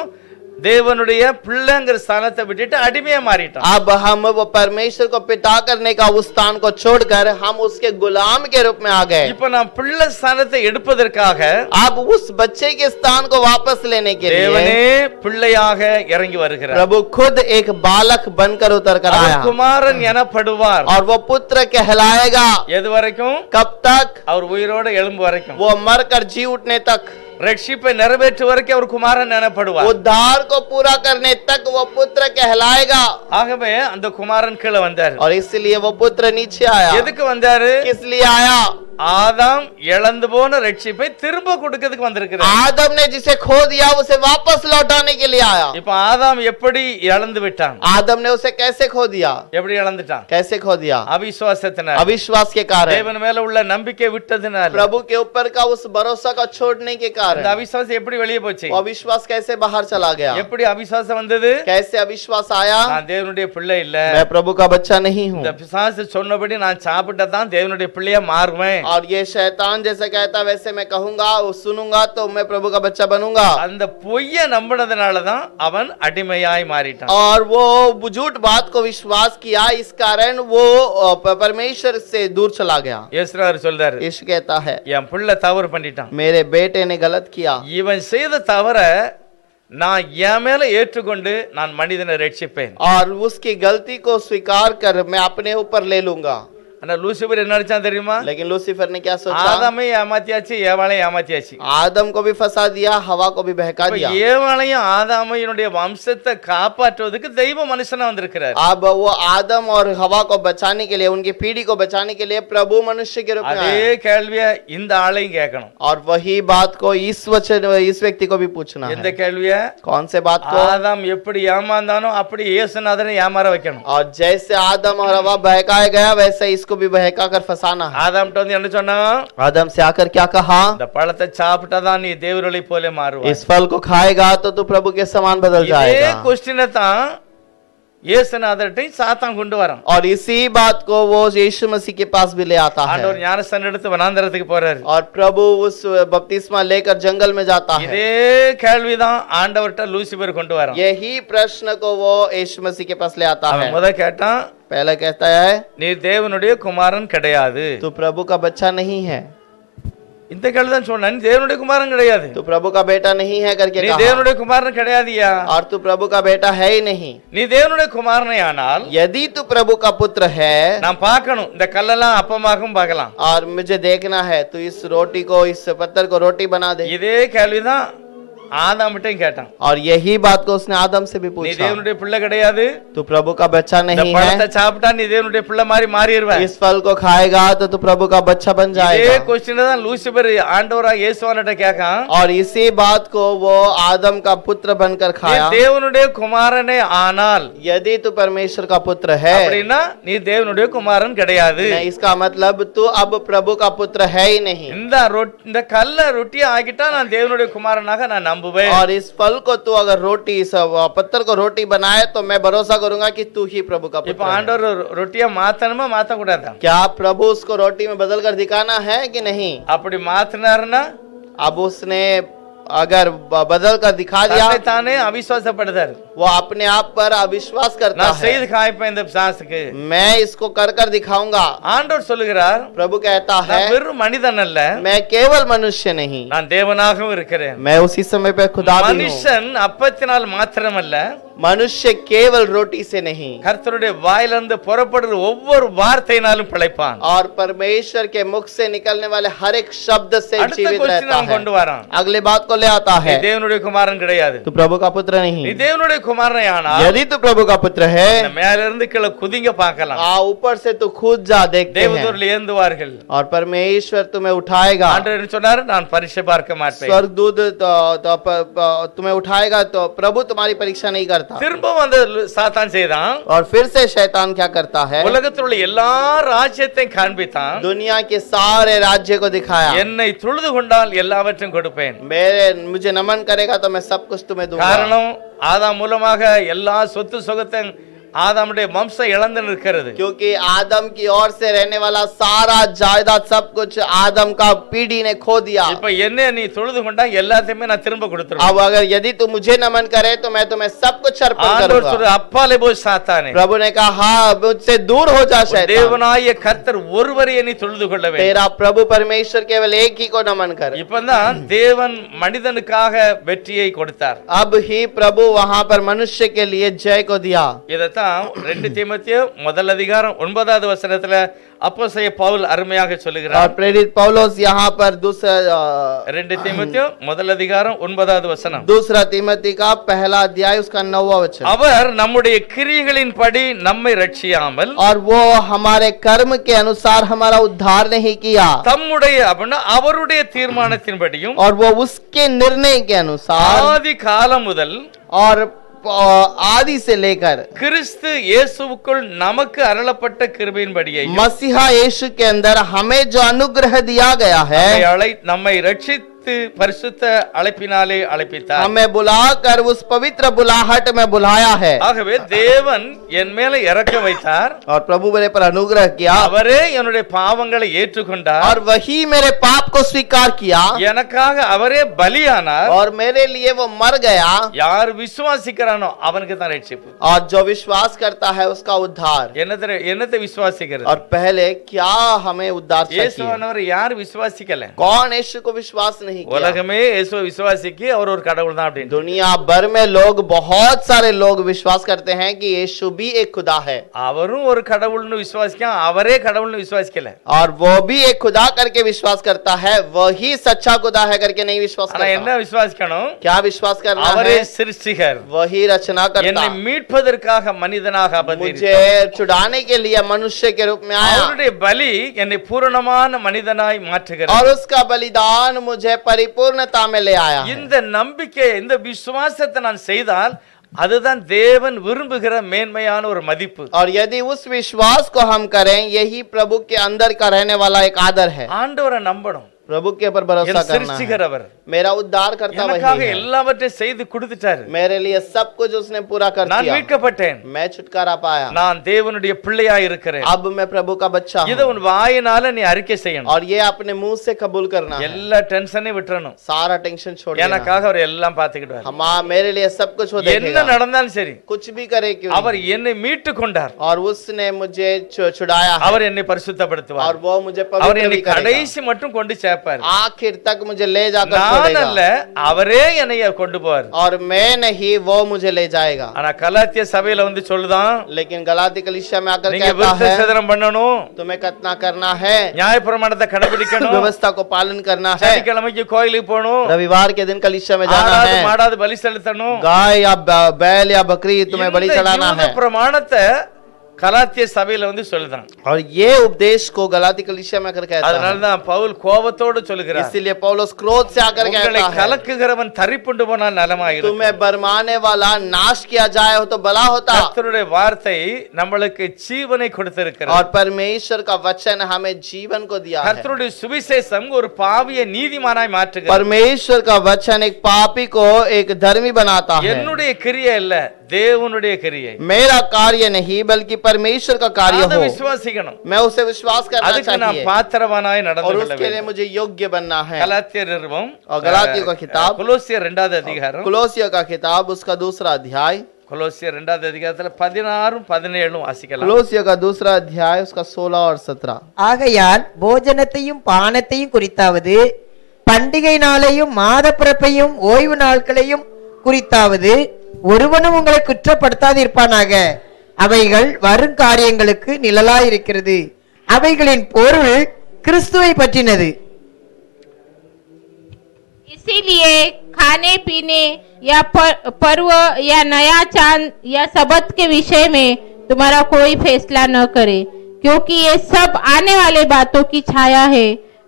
தேவனுடைய பிள்ளைங்கிற ஸ்தானத்தை விட்டுட்டு அடிமையா மாறிட்டோம். अब हम वो परमेश्वर को पिता करने का उस स्थान को छोड़कर हम उसके गुलाम के रूप में आ गए। இப்ப நாம் பிள்ளை ஸ்தானத்தை எடுப்பதற்காக अब उस बच्चे के स्थान को वापस लेने के தேவனே लिए பிள்ளையாக இறங்கி வருகிறார். प्रभु खुद एक बालक बनकर उतर कर அவர் आया குமாரன் எனப்படுவார். और वो पुत्र कहलाएगा। எது வரைக்கும்? कब तक? அவர் உயிரோட எழும்பு வரைக்கும். वो मरकर जी उठने तक, ரட்சிப்பை நிறைவேற்று வரைக்கும் அவர் குமாரன் எனப்படுவார். उद्धार को पूरा करने तक वो पुत्र कहलाएगा। ஆகவே அந்த குமாரன் கீழே வந்தார். और इसलिए वो पुत्र नीचे आया। எதுக்கு வந்தாரு? किस लिए आया? ஆதாம் இழந்து போன ரட்சிப்பை திரும்ப கொடுக்கிறதுக்கு வந்திருக்கிறார். आदम ने जिसे खो दिया उसे वापस लौटाने के लिए आया। இப்ப ஆதாம் எப்படி இழந்து விட்டான்? आदम ने उसे कैसे खो दिया? எப்படி இழந்துட்டான்? कैसे खो दिया? அவிசுவாசத்தினால, अविश्वास के कारण, தேவன் மேல உள்ள நம்பிக்கை விட்டதுனால. प्रभु के ऊपर का उस भरोसा का छोड़ने के அந்த कारण அவிசுவாசம் எப்படி வெளியே போச்சு? वो अविश्वास कैसे बाहर चला गया? எப்படி அவிசுவாசம் வந்தது? कैसे अविश्वास आया? நான் தேவனுடைய பிள்ளை இல்ல, मैं प्रभु का बच्चा नहीं हूँ। இந்த பிசாசு சொன்னபடி நான் சாப்பிட்டா தான் தேவனுடைய பிள்ளையா மாறுவேன். और ये शैतान जैसे कहता वैसे मैं कहूंगा, सुनूंगा तो मैं प्रभु का बच्चा बनूंगा। அந்த பொய்யை நம்பினதுனால தான் அவன் அடிமையாய் மாறிட்டான். और वो झूठ बात को विश्वास किया, इस कारण वो परमेश्वर से दूर चला गया। இயேசுரார் சொல்றாரு, यीशु कहता है என் பிள்ளை தவறு பண்ணிட்டான், मेरे बेटे ने गलत किया। இவன் செய்த தவற நான் என் மேல ஏற்றுக்கொண்டு நான் மனிதனை ரட்சிப்பேன். और उसकी गलती को स्वीकार कर मैं अपने ऊपर ले लूंगा। ஆனா லூசிபர் என்ன நினைச்சான் தெரியுமா? लेकिन लूसीफर ने क्या सोचा? ஆதாமை ஏமாத்தியாச்சு, ஏவாளையும் ஏமாத்தியாச்சு. आदम को भी फंसा दिया, हवा को भी बहका दिया। ஏவாளையும் ஆதாமையினுடைய வம்சத்தை காப்பாற்றுவதற்கு தெய்வ மனுஷனா வந்திருக்கிறார். अब वो आदम और हवा को बचाने के लिए, उनकी पीढ़ी को बचाने के लिए प्रभु मनुष्य के रूप में அதே आया। கேள்விய இந்த ஆளையும் கேட்கணும். और वही बात को इस व्यक्ति को भी पूछना எந்த है। கேள்விய? कौन से बात को? ஆதாம் எப்படி ஏமாந்தானோ அப்படி இயேசுநாதனை ஏமாற வைக்கணும். और जैसे आदम और हवा बहकाया गया वैसे इसको भी बहका कर फंसाना है। ஆதாம்ட்ட வந்து என்ன சொன்னா? आदम से आकर क्या कहा? இந்த பழத்தை சாப்பிட்டாதான் நீ தேவர்களை போல மாறுவாய். इस फल को खाएगा तो तू प्रभु के समान बदल இதே जाएगा। क्वेश्चन தான் இயேசுநாதர்கிட்ட சாத்தான் கொண்டு வரான். और इसी बात को वो यीशु मसीह के पास भी ले आता है ஆண்டவர் ஞானஸ்நானம் எடுத்து வனாந்தரத்துக்கு போறாரு. और प्रभु उस बपतिस्मा लेकर जंगल में जाता है இதே கேள்விதான் ஆண்டவர்கிட்ட லூசிபர் கொண்டு வரான். यही प्रश्न को वो यीशु मसीह के पास ले आता है அவன் முத கேட்டான், पहले कहता है நீ தேவனுடைய குமாரன் கிடையாது. तू प्रभु का बच्चा नहीं है இந்த கேள்வி தான் சொன்னான், நீ தேவனுடைய குமாரன் கிடையாது. तू प्रभु का बेटा नहीं है करके நீ कहा தேவனுடைய குமாரன் கிடையாதுயா. और तू प्रभु का बेटा है ही नहीं நீ தேவனுடைய குமாரனே ஆனால் यदि तू प्रभु का पुत्र है நான் பார்க்கணும், இந்த கல்லெல்லாம் அப்பமாகவும் பார்க்கலாம். और मुझे देखना है तू इस रोटी को इस पत्थर को रोटी बना दे இதே கேள்விதான் ஆதாம்கிட்டையும் கேட்டான். और यही बात को उसने आदम से भी நீ पूछा தேவனுடைய பிள்ளை கிடையாது, तू प्रभु का बच्चा இந்த नहीं பழத்தை है சாப்பிட்டா நீ தேவனுடைய பிள்ளை மாதிரி மாறிடுவ. इस फल को खाएगा तो तू प्रभु का बच्चा बन இதே जाएगा क्वेश्चन தான் லூசிபர் ஆண்டவரா இயேசுவான்கிட்ட கேட்கான். और इसी बात को वो आदम का पुत्र बनकर நீ खाया தேவனுடைய குமாரனே ஆனால் यदि तू परमेश्वर का पुत्र है அப்படின்னா நீ தேவனுடைய குமாரன் கிடையாது. नहीं, इसका मतलब तू अब प्रभु का पुत्र है ही नहीं இந்த கல்ல ரொட்டியை ஆக்கிட்டா நான் தேவனுடைய குமாரனாக நான் நம்புவேன். और इस फल को तू अगर रोटी इस पत्थर को रोटी बनाए तो मैं भरोसा करूंगा कि तू ही प्रभु का இப்ப पुत्र है। ஆண்டவர் ரொட்டியை மாத்தணுமா மாத்த கூடாதா? क्या प्रभु उसको रोटी में बदल कर दिखाना है कि नहीं? அப்படி மாத்தினாருன்னா अब उसने अगर बदल कर दिखा दिया தன்னை தானே அவிசுவாசப்படுதார். वो अपने आप पर अविश्वास करता நான் है செய்து காய்ப்பேன் இந்த பிசாசுக்கு. मैं इसको कर कर दिखाऊंगा। ஆண்டவர் சொல்லுகிறார், प्रभु कहता है நான் வெறும் மனிதன் அல்ல, मैं केवल मनुष्य नहीं நான் தேவனாகவும் இருக்கிறேன். मैं उसी समय पे खुदा भी हूँ। மனுஷன் அப்பத்தினால் மாத்திரமல்ல, मनुष्य केवल रोटी से नहीं கர்த்தருடைய வாயிலிருந்து புறப்படுற ஒவ்வொரு வார்த்தையினாலும் பிழைப்பான். और परमेश्वर के मुख से निकलने वाले हर एक शब्द से அடுத்த जीवित क्वेश्चन रहता அவன் கொண்டு है। வரான். अगली बात को ले आता நீ है தேவனுடைய குமாரன் கிடையாது. तू प्रभु का पुत्र நீ नहीं தேவனுடைய குமாரனே ஆனால் यदि तू प्रभु का पुत्र है இந்த மேல இருந்து கீழே குதிங்க பார்க்கலாம். ऊपर से तू खुद जा देखते हैं தேவதூதர்கள் ஏந்துவார்கள். और परमेश्वर तुम्हें उठाएगा। ஆண்டவர் என்ன சொன்னார்? நான் பரீட்சை பார்க்க மாட்டேன். स्वर्गदूत तुम्हें उठाएगा तो प्रभु तुम्हारी परीक्षा नहीं करता। திரும்பவும் அந்த சாத்தான் செய்தான். और फिर से शैतान क्या करता है? உலகத்தில் உள்ள எல்லா ராஜ்யத்தையும் காண்பித்தான். दुनिया के सारे राज्य को दिखाया। என்னை தொழுது கொண்டால் எல்லாவற்றையும் கொடுப்பேன். मुझे नमन करेगा तो मैं सब कुछ तुम्हें दूंगा। காரணம் ஆதாம் மூலமாக எல்லா சொத்து சுகத்தையும் ஆதாமுடைய வம்சம் இழந்து நிற்கிறது. क्योंकि आदम की ओर से रहने वाला सारा जायदाद सब कुछ आदम का पीढ़ी ने खो दिया। இப்ப என்ன நீ தொழுது கொண்டா எல்லாத்தையுமே நான் திரும்ப கொடுத்துருவேன். अब अगर यदि तू मुझे नमन करे तो मैं तुम्हें सब कुछ अर्पण ஆண்டவர் करूंगा। சொல்ற அப்பாலே போய் சாத்தானே, प्रभु ने कहा हाँ मुझसे दूर हो जा शैतान। தேவனாய கர்த்தர் ஒருவரையே நீ தொழுது கொள்ள வேண்டும். तेरा प्रभु परमेश्वर केवल एक ही को नमन कर। இப்பதான் தேவன் மனிதனுக்காக வெற்றியை கொடுத்தார். अब ही प्रभु वहां पर मनुष्य के लिए जय को दिया। இதத்தான் 2 தீமோத்தேயு முதல் அதிகாரம் 9வது வசனத்துல அப்போஸ்தலன் பவுல் அருமையாக और சொல்லுகிறார். प्रेरित पौलुस यहाँ पर 2 தீமோத்தேயு முதல் அதிகாரம் 9வது வசனம். दूसरा तिमोथी का पहला अध्याय उसका 9वां वचन। அவர் நம்முடைய கிரியைகளின்படி நம்மை ரட்சியாமல் और वो हमारे कर्म के अनुसार हमारा उद्धार नहीं किया தம்முடைய அப்படின்னா அவருடைய தீர்மானத்தின்படியும் और वो उसके निर्णय के अनुसार ஆதி காலம் முதல் और आदि से लेकर கிறிஸ்து இயேசுவுக்குள் நமக்கு அருளப்பட்ட கிருபையின்படியே मसीहा यीशु के अंदर हमें जो अनुग्रह दिया गया है நம்மை ரட்சித்து பரிசுத்த அழைப்பினாலே அழைப்பித்தார். हमें बुलाकर उस पवित्र बुलाहट में बुलाया है। ஆகவே தேவன் என் மேல இறக்க வைத்தார். और प्रभु मेरे पर अनुग्रह किया அவரே என்னுடைய பாவங்களை ஏற்றுக்கொண்டார். और वही मेरे पाप को स्वीकार किया எனக்காக அவரே பலியானார். और मेरे लिए वो मर गया। யார் விசுவாசிக்கிறானோ அவனுக்கு தான் ரட்சிப்பு. और जो विश्वास करता है उसका उद्धार। என்னத்தை விசுவாசிக்கிறது? और पहले क्या हमें उद्धार चाहिए? இயேசுவானவர் யார் விசுவாசிக்கல? कौन यीशु को विश्वास नहीं किया? உலகமே இயேசுவை விசுவாசிக்கு அவர் ஒரு கடவுள் தான் அப்படின்னு. दुनिया भर में लोग बहुत सारे लोग विश्वास करते हैं कि यीशु भी एक खुदा है। அவரும் ஒரு கடவுள்னு விசுவாசிக்கான், அவரே கடவுள்னு விசுவாசிக்கல. और वो भी एक खुदा करके विश्वास करता है, वही सच्चा खुदा है करके नहीं विश्वास ஆனா என்ன करता। விசுவாசிக்கணும்? क्या विश्वास करना அவரே है? சிருஷ்டிகர். वही रचना करता, என்னை மீட்பதற்காக மனிதனாக அவதரித்தார். मुझे छुड़ाने के लिए मनुष्य के रूप में आया அவருடைய பலி என்னை பூரணமான மனிதனாய் மாற்றுகிறது. और उसका बलिदान मुझे परिपूर्णता में ले आया है। இந்த நம்பிக்கை, இந்த விசுவாசத்தை நான் செய்தால் அதுதான் தேவன் விரும்புகிற மேன்மையான ஒரு மதிப்பு. और यदि उस विश्वास को हम करें, यही प्रभु के अंदर का रहने वाला एक आदर है। ஆண்டவரை நம்பணும். प्रभु के ऊपर भरोसा என் करना है। சிருஷ்டிகரவர் मेरा उद्धार करता எனக்காக वही है। எல்லாவற்றையும் செய்து கொடுத்துட்டாரு. मेरे लिए सब कुछ उसने पूरा कर நான் दिया। மீட்கப்பட்டேன். मैं छुटकारा पाया। நான் தேவனுடைய பிள்ளையாய் இருக்கிறேன். अब मैं प्रभु का बच्चा இத हूँ உன் வாயினால நீ அறிக்கை செய்யணும். और ये अपने मुंह से कबूल करना है। எல்லா டென்ஷனையும் விட்டுறணும். सारा टेंशन छोड़ देना। எனக்காக அவர் எல்லாம் பார்த்துக்கிடுவார். हम मेरे लिए सब कुछ वो என்ன देखेगा। நடந்தாலும் சரி, कुछ भी करे क्यों அவர் नहीं। என்னை மீட்டு கொண்டார். और उसने मुझे छुड़ाया है அவர் என்னை பரிசுத்தப்படுத்துவார். और वो मुझे அவர் पवित्र என்னை भी करेगा। கடைசி மட்டும் கொண்டு சேர்ப்பார். आखिर तक मुझे ले जाकर நான் छोड़ेगा அல்ல, அவரே என்னை கொண்டு போவார். और मैं नहीं, वो मुझे ले जाएगा। ஆனா கலாத்திய சபையில வந்து சொல்லுதான், लेकिन गलाती कलीसिया में आकर நீங்க कहता விருத்த है சேதனம் பண்ணணும், तुम्हें कितना करना है, நியாயப்பிரமாணத்தை கடைபிடிக்கணும், व्यवस्था को पालन करना है, சனிக்கிழமைக்கு கோயிலுக்கு போகணும், रविवार के दिन कलीसिया में जाना ஆடாது है, மாடாது பலி செலுத்தணும். गाय या बैल या बकरी तुम्हें बलि இந்த चढ़ाना யூத है। பிரமாணத்தை கலாத்திய சபையில வந்து சொல்லுதான். और ये उपदेश को गलाती कलीसिया में आकर कहता है। அதனாலதான் பவுல் கோபத்தோடு சொல்லுகிறார், इसीलिए पौलुस क्रोध से आकर உங்களை कहता है கலக்குகிறவன் தரிப்புண்டு போனால் நலமாயிருக்கும். तुम्हें बरमाने वाला नाश किया जाए हो तो भला होता। கர்த்தருடைய வார்த்தை நம்மளுக்கு ஜீவனை கொடுத்திருக்கிறது. और परमेश्वर का वचन हमें जीवन को दिया है। கர்த்தருடைய சுவிசேஷம் ஒரு பாவியை நீதிமானாய் மாற்றுகிறது. परमेश्वर का वचन एक पापी को एक धर्मी बनाता है। என்னுடைய கிரியை இல்ல, தேவனுடைய கிரியை. मेरा कार्य नहीं बल्कि परमेश्वर का कार्य அதை हो। விசுவாசிக்கணும். मैं उसे विश्वास करना அதுக்கு நான் चाहिए பாத்திரவானாய் நடந்து और கொள்ள उसके लिए வேண்டும். मुझे योग्य बनना है। கலாத்தியர் நிருபம் और गलातियों का किताब கொலோசியர் 2வது அதிகாரம், कुलोसियों का किताब उसका दूसरा अध्याय, கொலோசியர் 2வது அதிகாரத்துல 16 17 வாசிக்கலாம். कुलोसियों का दूसरा अध्याय उसका 16 और 17। ஆகையால் போஜனத்தையும் பானத்தையும் குறித்தாவது பண்டிகை நாளையும் மாத பிறப்பையும் ஓய்வு நாட்களையும் குறித்தாவது ஒருவனும் உங்களை குற்றப்படுத்தாதிருப்பானாக. அவைகள் வருங்காரியங்களுக்கு நிழலாயிருக்கிறது. அவைகளின் பொருள் கிறிஸ்துவை பற்றினது. इसीलिए खाने पीने या पर्व या नया चांद या सबत के विषय में तुम्हारा कोई फैसला न करे, क्योंकि ये सब आने वाले बातों की छाया है,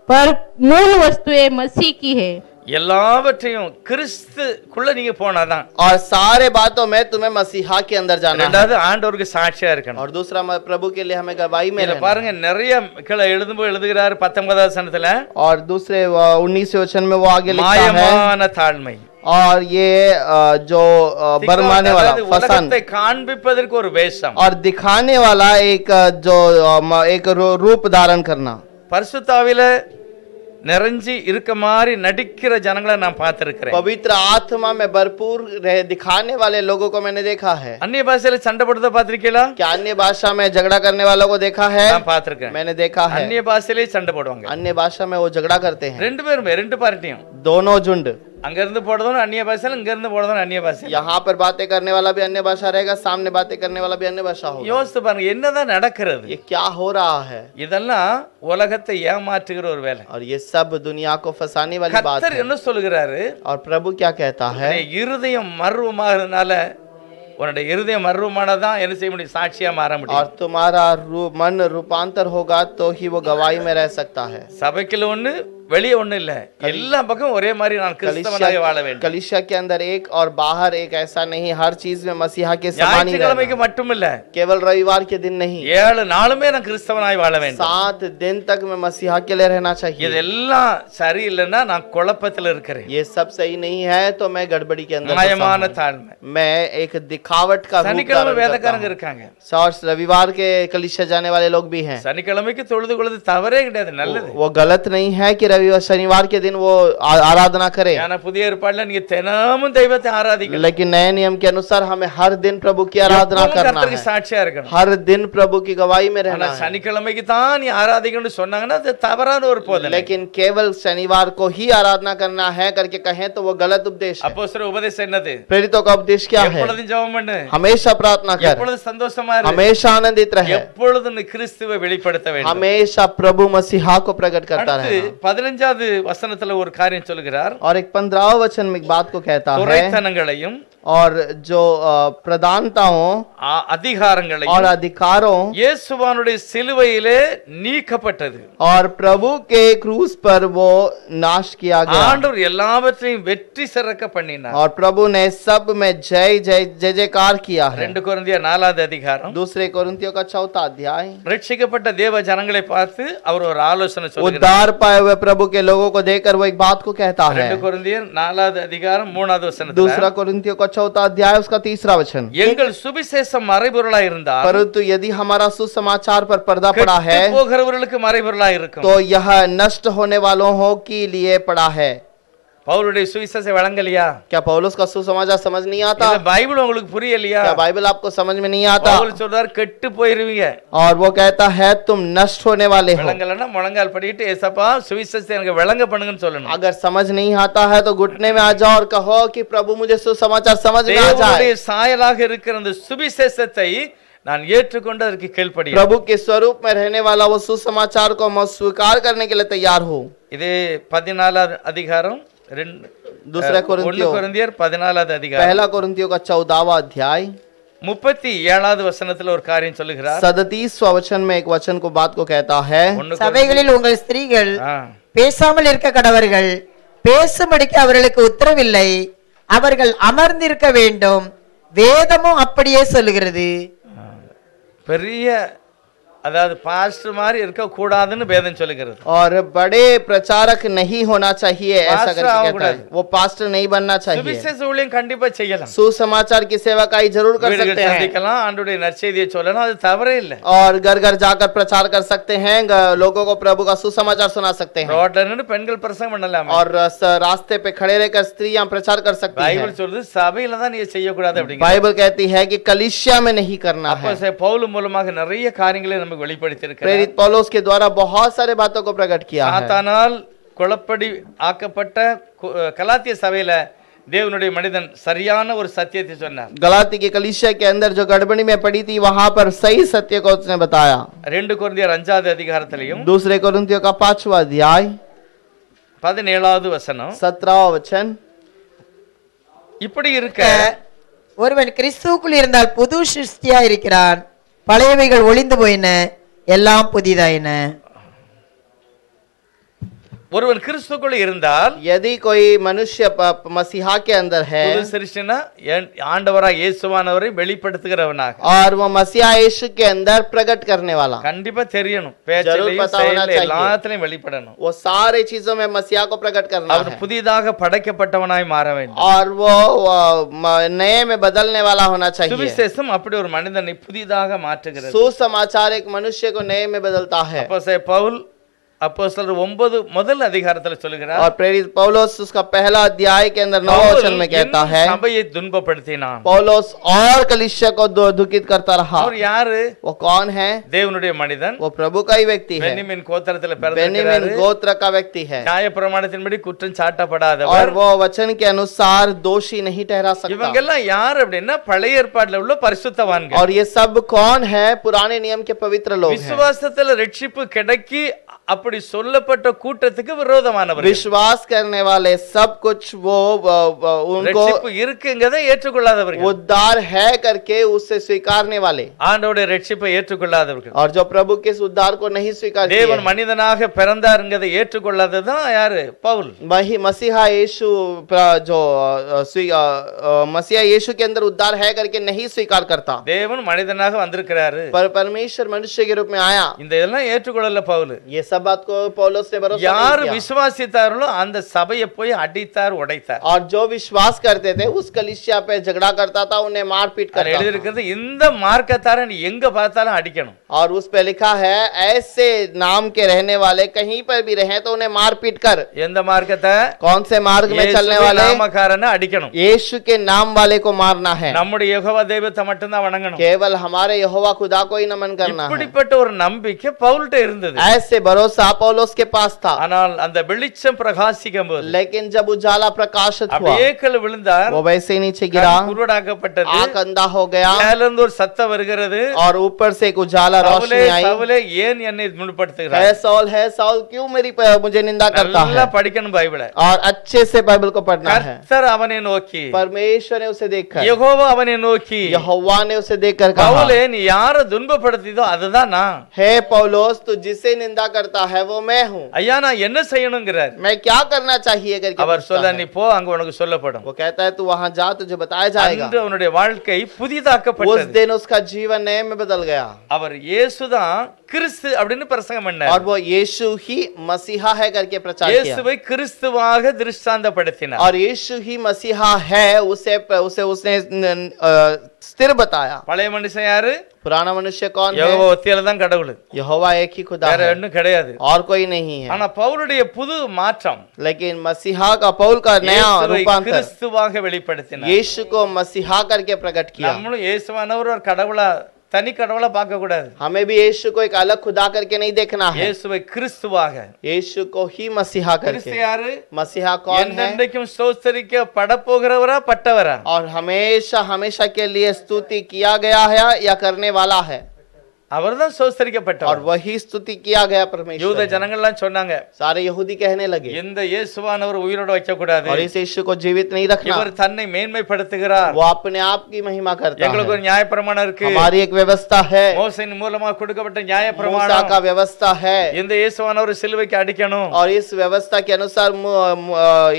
पर मूल वस्तुएं मसीह की है। எல்லாவற்றையும் கிறிஸ்துக்குள்ள நீங்க போனாதான். और सारे बातों में तुम्हें मसीहा के अंदर जाना है। ரெண்டாவது ஆண்டவருக்கு சாட்சியா இருக்கணும். और दूसरा प्रभु के लिए हमें गवाही में இதுல रहना है। பாருங்க நிறைய கீழே எழுதுகிறார் 19வது வசனத்துல, और दूसरे 19वें वचन में वो आगे लिखता है மாயமான தாழ்மை. और ये जो बरमाने वाला அதாவது फसन உலகத்தை காண்பிப்பதற்கு ஒரு வேஷம். और दिखाने वाला एक जो एक रूप धारण करना। பரிசுத்தாவில நிறைஞ்சி இருக்க மாதிரி நடிக்கிற ஜனங்களை நான் பார்த்திருக்கிறேன். पवित्र आत्मा में भरपूर दिखाने वाले लोगों को मैंने देखा है। அந்நிய பாஷையில சண்டை போடுறத பாத்திருக்கீங்களா? क्या अन्य भाषा में झगड़ा करने वालों को देखा है? நான் பார்த்திருக்கேன். मैंने देखा है। அந்நிய பாஷையிலே சண்டை போடுவாங்க. अन्य भाषा में वो झगड़ा करते हैं। ரெண்டு பேருமே, ரெண்டு பார்ட்டியும். दोनों झुंड, அங்க இருந்து போடுறதும் அந்நிய பாஷையில, இங்க இருந்து போடுறதும் அந்நிய பாஷை. यहाँ पर बातें करने वाला भी अन्य भाषा रहेगा, सामने बातें करने वाला भी अन्य भाषा होगा। யோசித்து பாருங்க என்னதான் நடக்கிறது. ये क्या हो रहा है? இதெல்லாம் உலகத்தை ஏமாற்றுகிற ஒரு வேலை. और ये सब दुनिया को फंसाने वाली बात கர்த்தர் है। என்ன சொல்லுகிறாரு? और प्रभु क्या कहता है? உன்னுடைய இருதயம் மர்வமாகிறதுனால, உன்னுடைய இருதயம் மர்வமானதான் என்ன செய்ய முடியும்? சாட்சியா மாற और முடியும். तुम्हारा मन रूपांतर होगा तो ही वो गवाही में रह सकता है। சபைக்குள்ள ஒண்ணு, வெளியே ஒண்ணு இல்ல, எல்லா பக்கம் ஒரே மாதிரி நான் கிறிஸ்தவனாக வாழ வேண்டும். कलीसिया के अंदर एक और बाहर एक ऐसा नहीं, हर चीज में मसीहा के समान ही ஞாயிற்றுக்கிழமைக்கு रहना। மட்டும் இல்ல, केवल रविवार के दिन नहीं, 7 நாளுமே நான் கிறிஸ்தவனாய் வாழ வேண்டும். 7 दिन तक मैं मसीहा के लिए रहना चाहिए। இதெல்லாம் சரியில்லைன்னா நான் குழப்பத்துல இருக்கிறேன். ये सब सही नहीं है तो मैं गड़बड़ी के अंदर फंसा மாயமான हूं। தாழ்மை. मैं एक दिखावट का रूप சனிக்கிழமை धारण करता வேதக்காரங்க हूं। இருக்காங்க. और रविवार के कलीसिया जाने वाले लोग भी हैं। சனிக்கிழமைக்கு தொழுது கொள்வது தவறே கிடையாது, நல்லது. वो गलत नहीं है कि रविवार शनिवार के दिन वो आराधना करे, ஏன்னா புதிய ஏற்பாடுல நீங்க தினமும் தெய்வத்தை ஆராதிக்கணும். लेकिन नए नियम के अनुसार हमें हर दिन प्रभु की आराधना எப்பவும் करना கர்த்தருக்கு है। சாட்சியா இருக்கணும். हर दिन प्रभु की गवाही में ஆனா रहना है। சனிக்கிழமைக்கு தான் நீ ஆராதிக்கணும்னு சொன்னாங்கன்னா அது தவறான ஒரு போதனை. लेकिन केवल शनिवार को ही आराधना करना है करके कहें तो वो गलत उपदेश है। அப்போஸ்தலர் உபதேசம் என்னது? प्रेरितों का उपदेश क्या है? எப்பொழுதும் ஜெபம் பண்ணு, हमेशा प्रार्थना कर, எப்பொழுதும் சந்தோஷமா இரு, हमेशा आनंदित रहे, எப்பொழுதும் நீ கிறிஸ்துவை வெளிப்படுத்த வேண்டும். हमेशा प्रभु मसीहा को प्रकट करता அடுத்து रहे। 15வது வசனத்துல ஒரு காரியம் சொல்லுகிறார். और एक 15वें वचन में एक बात को कहता है, துரைத்தனங்களையும் और जो प्रधानताओं அதிகாரங்களையும் और अधिकारों இயேசுவானுடைய சிலுவையிலே நீக்கப்பட்டது. और प्रभु के क्रूस पर वो नाश किया गया ஆண்டவர் எல்லாவற்றையும் வெற்றி சிறக்க பண்ணினார். और प्रभु ने सब में जय जय जय जयकार किया है। 2 கொரிந்தியர் 4வது அதிகாரம் दूसरे कोरिन्थियों का 4था अध्याय। ரட்சிக்கப்பட்ட தேவ ஜனங்களை பார்த்து அவர் ஒரு ஆலோசனை சொல்கிறார். उद्धार पाए हुए प्रभु के लोगों को देखकर वो एक बात को कहता है। 2 கொரிந்தியர் 4வது அதிகாரம் 3வது வசனத்துல दूसरा कोरिन्थियों का 4था अध्याय उसका 3रा वचन। எங்கள் சுவிசேஷம் மறைபொருளா இருந்தால் परंतु यदि हमारा सुसमाचार पर पर्दा पड़ा है கெட்டுப் போகிறவர்களுக்கு மறைபொருளா இருக்கும். तो यह नष्ट होने वालों हो के लिए पड़ा है। பவுலுடைய சுவிசேஷம் விளங்கலையா? क्या पौलुस का सुसमाचार समझ नहीं आता? இந்த பைபிள் உங்களுக்கு புரியலையா? क्या बाइबल आपको समझ में नहीं आता? பவுல் சொல்றார் கெட்டு போயிருவீங்க. और वो कहता है तुम नष्ट होने वाले हो। விளங்கலன்னா முழங்கால் படிட்டு ஏசப்பா சுவிசேஷத்தை எனக்கு விளங்க பண்ணுங்கன்னு சொல்லணும். अगर समझ नहीं आता है तो घुटने में आ जाओ और कहो कि प्रभु मुझे सुसमाचार समझ में आ जाए। தேவனுடைய சாயலாக இருக்கிற அந்த சுவிசேஷத்தை நான் ஏற்றுக்கொண்டு அதற்கு கீழ்ப்படிய प्रभु के स्वरूप में रहने वाला वो सुसमाचार को मैं स्वीकार करने के लिए तैयार हूँ। இதே 14வது அதிகாரம் दूसरा 1 कोरिन्थियों கொரிந்தியர் 14வது அதிகாரம் पहला कोरिन्थियों का 14वां अध्याय 37வது வசனத்துல ஒரு காரியம் சொல்லுகிறார். 37वां वचन में एक वचन को बात को कहता है। சபைகளில் உங்கள் ஸ்திரீகள் ஆ. பேசாமல் இருக்க கடவர்கள், பேசும்படிக்கு அவர்களுக்கு உத்தரவில்லை, அவர்கள் அமர்ந்திருக்க வேண்டும், வேதமும் அப்படியே சொல்லுகிறது. பெரிய அதாவது பாஸ்டர் மாதிரி இருக்க கூடாதுன்னு வேதம் சொல்லுகிறது. और बड़े प्रचारक नहीं होना चाहिए ऐसा पास्टर करके कहता होना है। वो पास्टर नहीं बनना चाहिए। சுவிசேஷ ஊழியம் கண்டிப்பா செய்யலாம். सुसमाचार की सेवकाई जरूर कर வீடுகள் सकते हैं சந்திக்கலாம், ஆண்டவருடைய நற்செய்தியை சொல்லலாம், அது தவறே இல்லை. और घर घर जाकर प्रचार कर सकते हैं, लोगों को प्रभु का सुसमाचार सुना सकते हैं। ரோட்ல நின்னு பெண்கள் பிரசங்கம் பண்ணலாம். और रास्ते पे खड़े रहकर स्त्रियां प्रचार कर सकती பைபிள் हैं। சொல்றது சபையில தான் நீ செய்யக்கூடாது அப்படிங்க. बाइबल कहती है कि कलीसिया में नहीं करना है। அப்போ பவுல் மூலமாக நிறைய காரியங்களை நமக்கு வெளிப்படுத்தி இருக்கிறார். प्रेरित पौलुस के द्वारा बहुत सारे बातों को प्रकट किया है। சாத்தானால் குழப்படி ஆக்கப்பட்ட கலாத்திய சபையில தேவனுடைய மனிதன் சரியான ஒரு சத்தியத்தை சொன்னார். गलाती के कलीसिया के अंदर जो गड़बड़ी में पड़ी थी वहां पर सही सत्य को उसने बताया। 2 கொரிந்தியர் 5வது அதிகாரத்திலையும் दूसरे कोरिन्थियों का 5वां अध्याय 17வது வசனம் 17वां वचन। இப்படி இருக்க ஒருவன் கிறிஸ்துவுக்குள் இருந்தால் புது சிருஷ்டியா இருக்கிறான், பழையவைகள் ஒளிந்து போயின, எல்லாம் புதிதாயின. ஒருவன் கிறிஸ்துக்குள்ள இருந்தால் यदि कोई मनुष्य मसीहा के अंदर है புது சிருஷ்டினா ஆண்டவராக இயேசுவானவரை வெளிப்படுத்துகிறவனாக और वो मसीहा यीशु के अंदर प्रकट करने वाला, கண்டிப்பா தெரியணும். जरूर பேச்சிலையும் पता होना செயலிலும் चाहिए। எல்லாத்துலயும் வெளிப்படணும். वो सारे चीजों में मसीहा को प्रकट करना அவர் है புதிதாக படைக்கப்பட்டவனாய் மாற வேண்டும். और वो नए में बदलने वाला होना चाहिए। சுவிசேஷம் அப்படி ஒரு மனிதனை புதிதாக மாற்றுகிறது. सुसमाचार एक मनुष्य को नए में बदलता है। அப்போஸ்தலர் பவுல் அப்போஸ்தலர் 9 முதல் அதிகாரத்துல சொல்லுகிறார். और प्रेरित पौलुस उसका पहला अध्याय के अंदर 9 वचन में कहता है, சபையை துன்பப்படுத்தினான். पौलुस और कलीसिया को दुखित करता रहा। அவர் யாரு? वो कौन है? தேவனுடைய மனிதன். वो प्रभु का ही व्यक्ति है। பென்னிமின் கோத்திரத்துல बेन्यामीन பிறந்திருக்கிறாரு. गोत्र का व्यक्ति है நியாயப்பிரமாணத்தின்படி குற்றம் और சாட்டப்படாதவர். वो वचन के अनुसार दोषी नहीं ठहरा सकता। இவங்க எல்லாம் யார் அப்படின்னா பழைய ஏற்பாட்டுல உள்ள பரிசுத்தவான்கள். और ये सब कौन है? पुराने नियम के पवित्र लोग हैं। விசுவாசத்துல ரட்சிப்பு கிடைக்கி அப்படி சொல்லப்பட்ட கூட்டத்துக்கு விரோதமானவர். विश्वास करने वाले सब कुछ वो उनको ரட்சிப்பு இருக்குங்கதை ஏற்றுக்கொள்ளாதவர்கள். उद्धार है करके उससे स्वीकारने वाले ஆண்டவருடைய ரட்சிப்பை ஏற்றுக்கொள்ளாதவர்கள். और जो प्रभु के इस उद्धार को नहीं स्वीकार किए தேவன் மனிதனாக பிறந்தாருங்கதை ஏற்றுக்கொள்ளாததான் யாரு? பவுல். मसीहा यीशु जो मसीहा यीशु के अंदर उद्धार है करके नहीं स्वीकार करता। தேவன் மனிதனாக வந்திருக்கிறாரு. पर परमेश्वर मनुष्य के रूप में आया। இந்த இதெல்லாம் ஏற்றுக்கொள்ளல பவுல். ये सब बात को पौलुस ने भरोसा யார் नहीं किया। விசுவாசித்தார்களோ அந்த சபையை போய் அடித்தார், உடைத்தார். और जो विश्वास करते थे उस कलीसिया पे झगड़ा करता था, उन्हें मारपीट அதுல करता था। எழுதியிருக்கிறது இந்த மார்க்கத்தாரை நீ எங்க பார்த்தாலும் அடிக்கணும். और उस पे लिखा है ऐसे नाम के रहने वाले कहीं पर भी रहे तो उन्हें मारपीट कर। எந்த மார்க்கத்தை? कौन से मार्ग में चलने இயேசுவின் वाले? நாமக்காரனை அடிக்கணும். यीशु के नाम वाले को मारना है। நம்முடைய யெகோவா தெய்வத்தை மட்டும்தான் வணங்கணும். केवल हमारे यहोवा खुदा को ही नमन करना है। இப்படிப்பட்ட ஒரு நம்பிக்கை பவுல்ட்ட இருந்தது. ऐसे भरोसा भरोसा पौलुस के पास था, ஆனால் அந்த வெளிச்சம் பிரகாசிக்கும் போது लेकिन जब उजाला प्रकाशित हुआ அப்படியே கீழே விழுந்தார். वो वैसे ही नीचे गिरा, கண் குருடாக்கப்பட்டது. आंख अंधा हो गया மேல இருந்து ஒரு சத்தம் வருகிறது, और ऊपर से एक उजाला சவுலே रोशनी आई, சவுலே ஏன் என்னை முன்படுத்துகிறாய்? है सौल क्यों मुझे निंदा करता நல்லா है? படிக்கணும் பைபிளை. और अच्छे से बाइबल को पढ़ना है। கர்த்தர் அவனை நோக்கி, परमेश्वर ने उसे देखकर, யெகோவா அவனை நோக்கி, यहोवा ने उसे देखकर कहा, பவுலே நீ யாரை துன்பப்படுத்தியதோ அதுதான் நான். हे पौलुस तू जिसे निंदा करता है वो मैं हूँ, ஐயா நான் என்ன செய்யணுங்கிறார். मैं क्या करना चाहिए करके அவர் पूछता சொல்ல है। நீ போ, அங்க உனக்கு சொல்லப்படும். वो कहता है तू वहां जा, तुझे बताया जाएगा। அன்று அவனுடைய வாழ்க்கை उस புதிதாக்கப்பட்டது. दिन उसका जीवन नए में बदल गया, அவர் இயேசுதான் கிறிஸ்து அப்படின்னு பிரசங்கம் और பண்ணார். वो यीशु ही मसीहा है करके प्रचार किया, இயேசுவை கிறிஸ்துவாக திருஷ்டாந்தப்படுத்தினார். और यीशु ही मसीहा है उसे उसने स्थिर बताया। பழைய மனுஷன் யாரு? पुराना मनुष्य कौन है? யெகோவா ஒத்தியில தான் கடவுள், यहोवा एक ही खुदा வேற है, ஒண்ணும் கிடையாது. और कोई नहीं है। ஆனா பவுலுடைய புது மாற்றம் लेकिन मसीहा का पौल का नया இயேசுவை रूपांतर கிறிஸ்துவாக வெளிப்படுத்தினார். यीशु को मसीहा करके प्रकट किया। நம்மளும் இயேசுவானவர் ஒரு கடவுளா, தனி கடவுளா பார்க்க கூடாது. हमें भी यीशु को एक अलग खुदा करके नहीं देखना है, இயேசுவை கிறிஸ்துவாக. यीशु को ही मसीहा கிறிஸ்து करके। யாரு? मसीहा कौन है? என்னென்றைக்கும் ஸ்தோத்திரிக்கப்பட போகிறவரா பட்டவரா? और हमेशा हमेशा के लिए स्तुति किया गया है या करने वाला है, அவர்தான் और ஸ்தோத்திரிக்கப்பட்டவர். वही स्तुति किया गया யூத परमेश्वर है। ஜனங்கள்லாம் சொன்னாங்க, सारे यहूदी कहने लगे இந்த இயேசுவானவர் உயிரோட வைக்க கூடாது, और इस यीशु को जीवित नहीं रखना, இவர் தன்னை மேன்மைப்படுத்துகிறார். वो अपने आप की महिमा करता எங்களுக்கு है। ஒரு நியாயப்பிரமாணம் இருக்கு, हमारी एक व्यवस्था है, மோசேயின் மூலமா கொடுக்கப்பட்ட मूसा நியாயப்பிரமாணம். का व्यवस्था है, இந்த இயேசுவானவர் சிலுவைக்கு அடிக்கணும். और इस व्यवस्था के अनुसार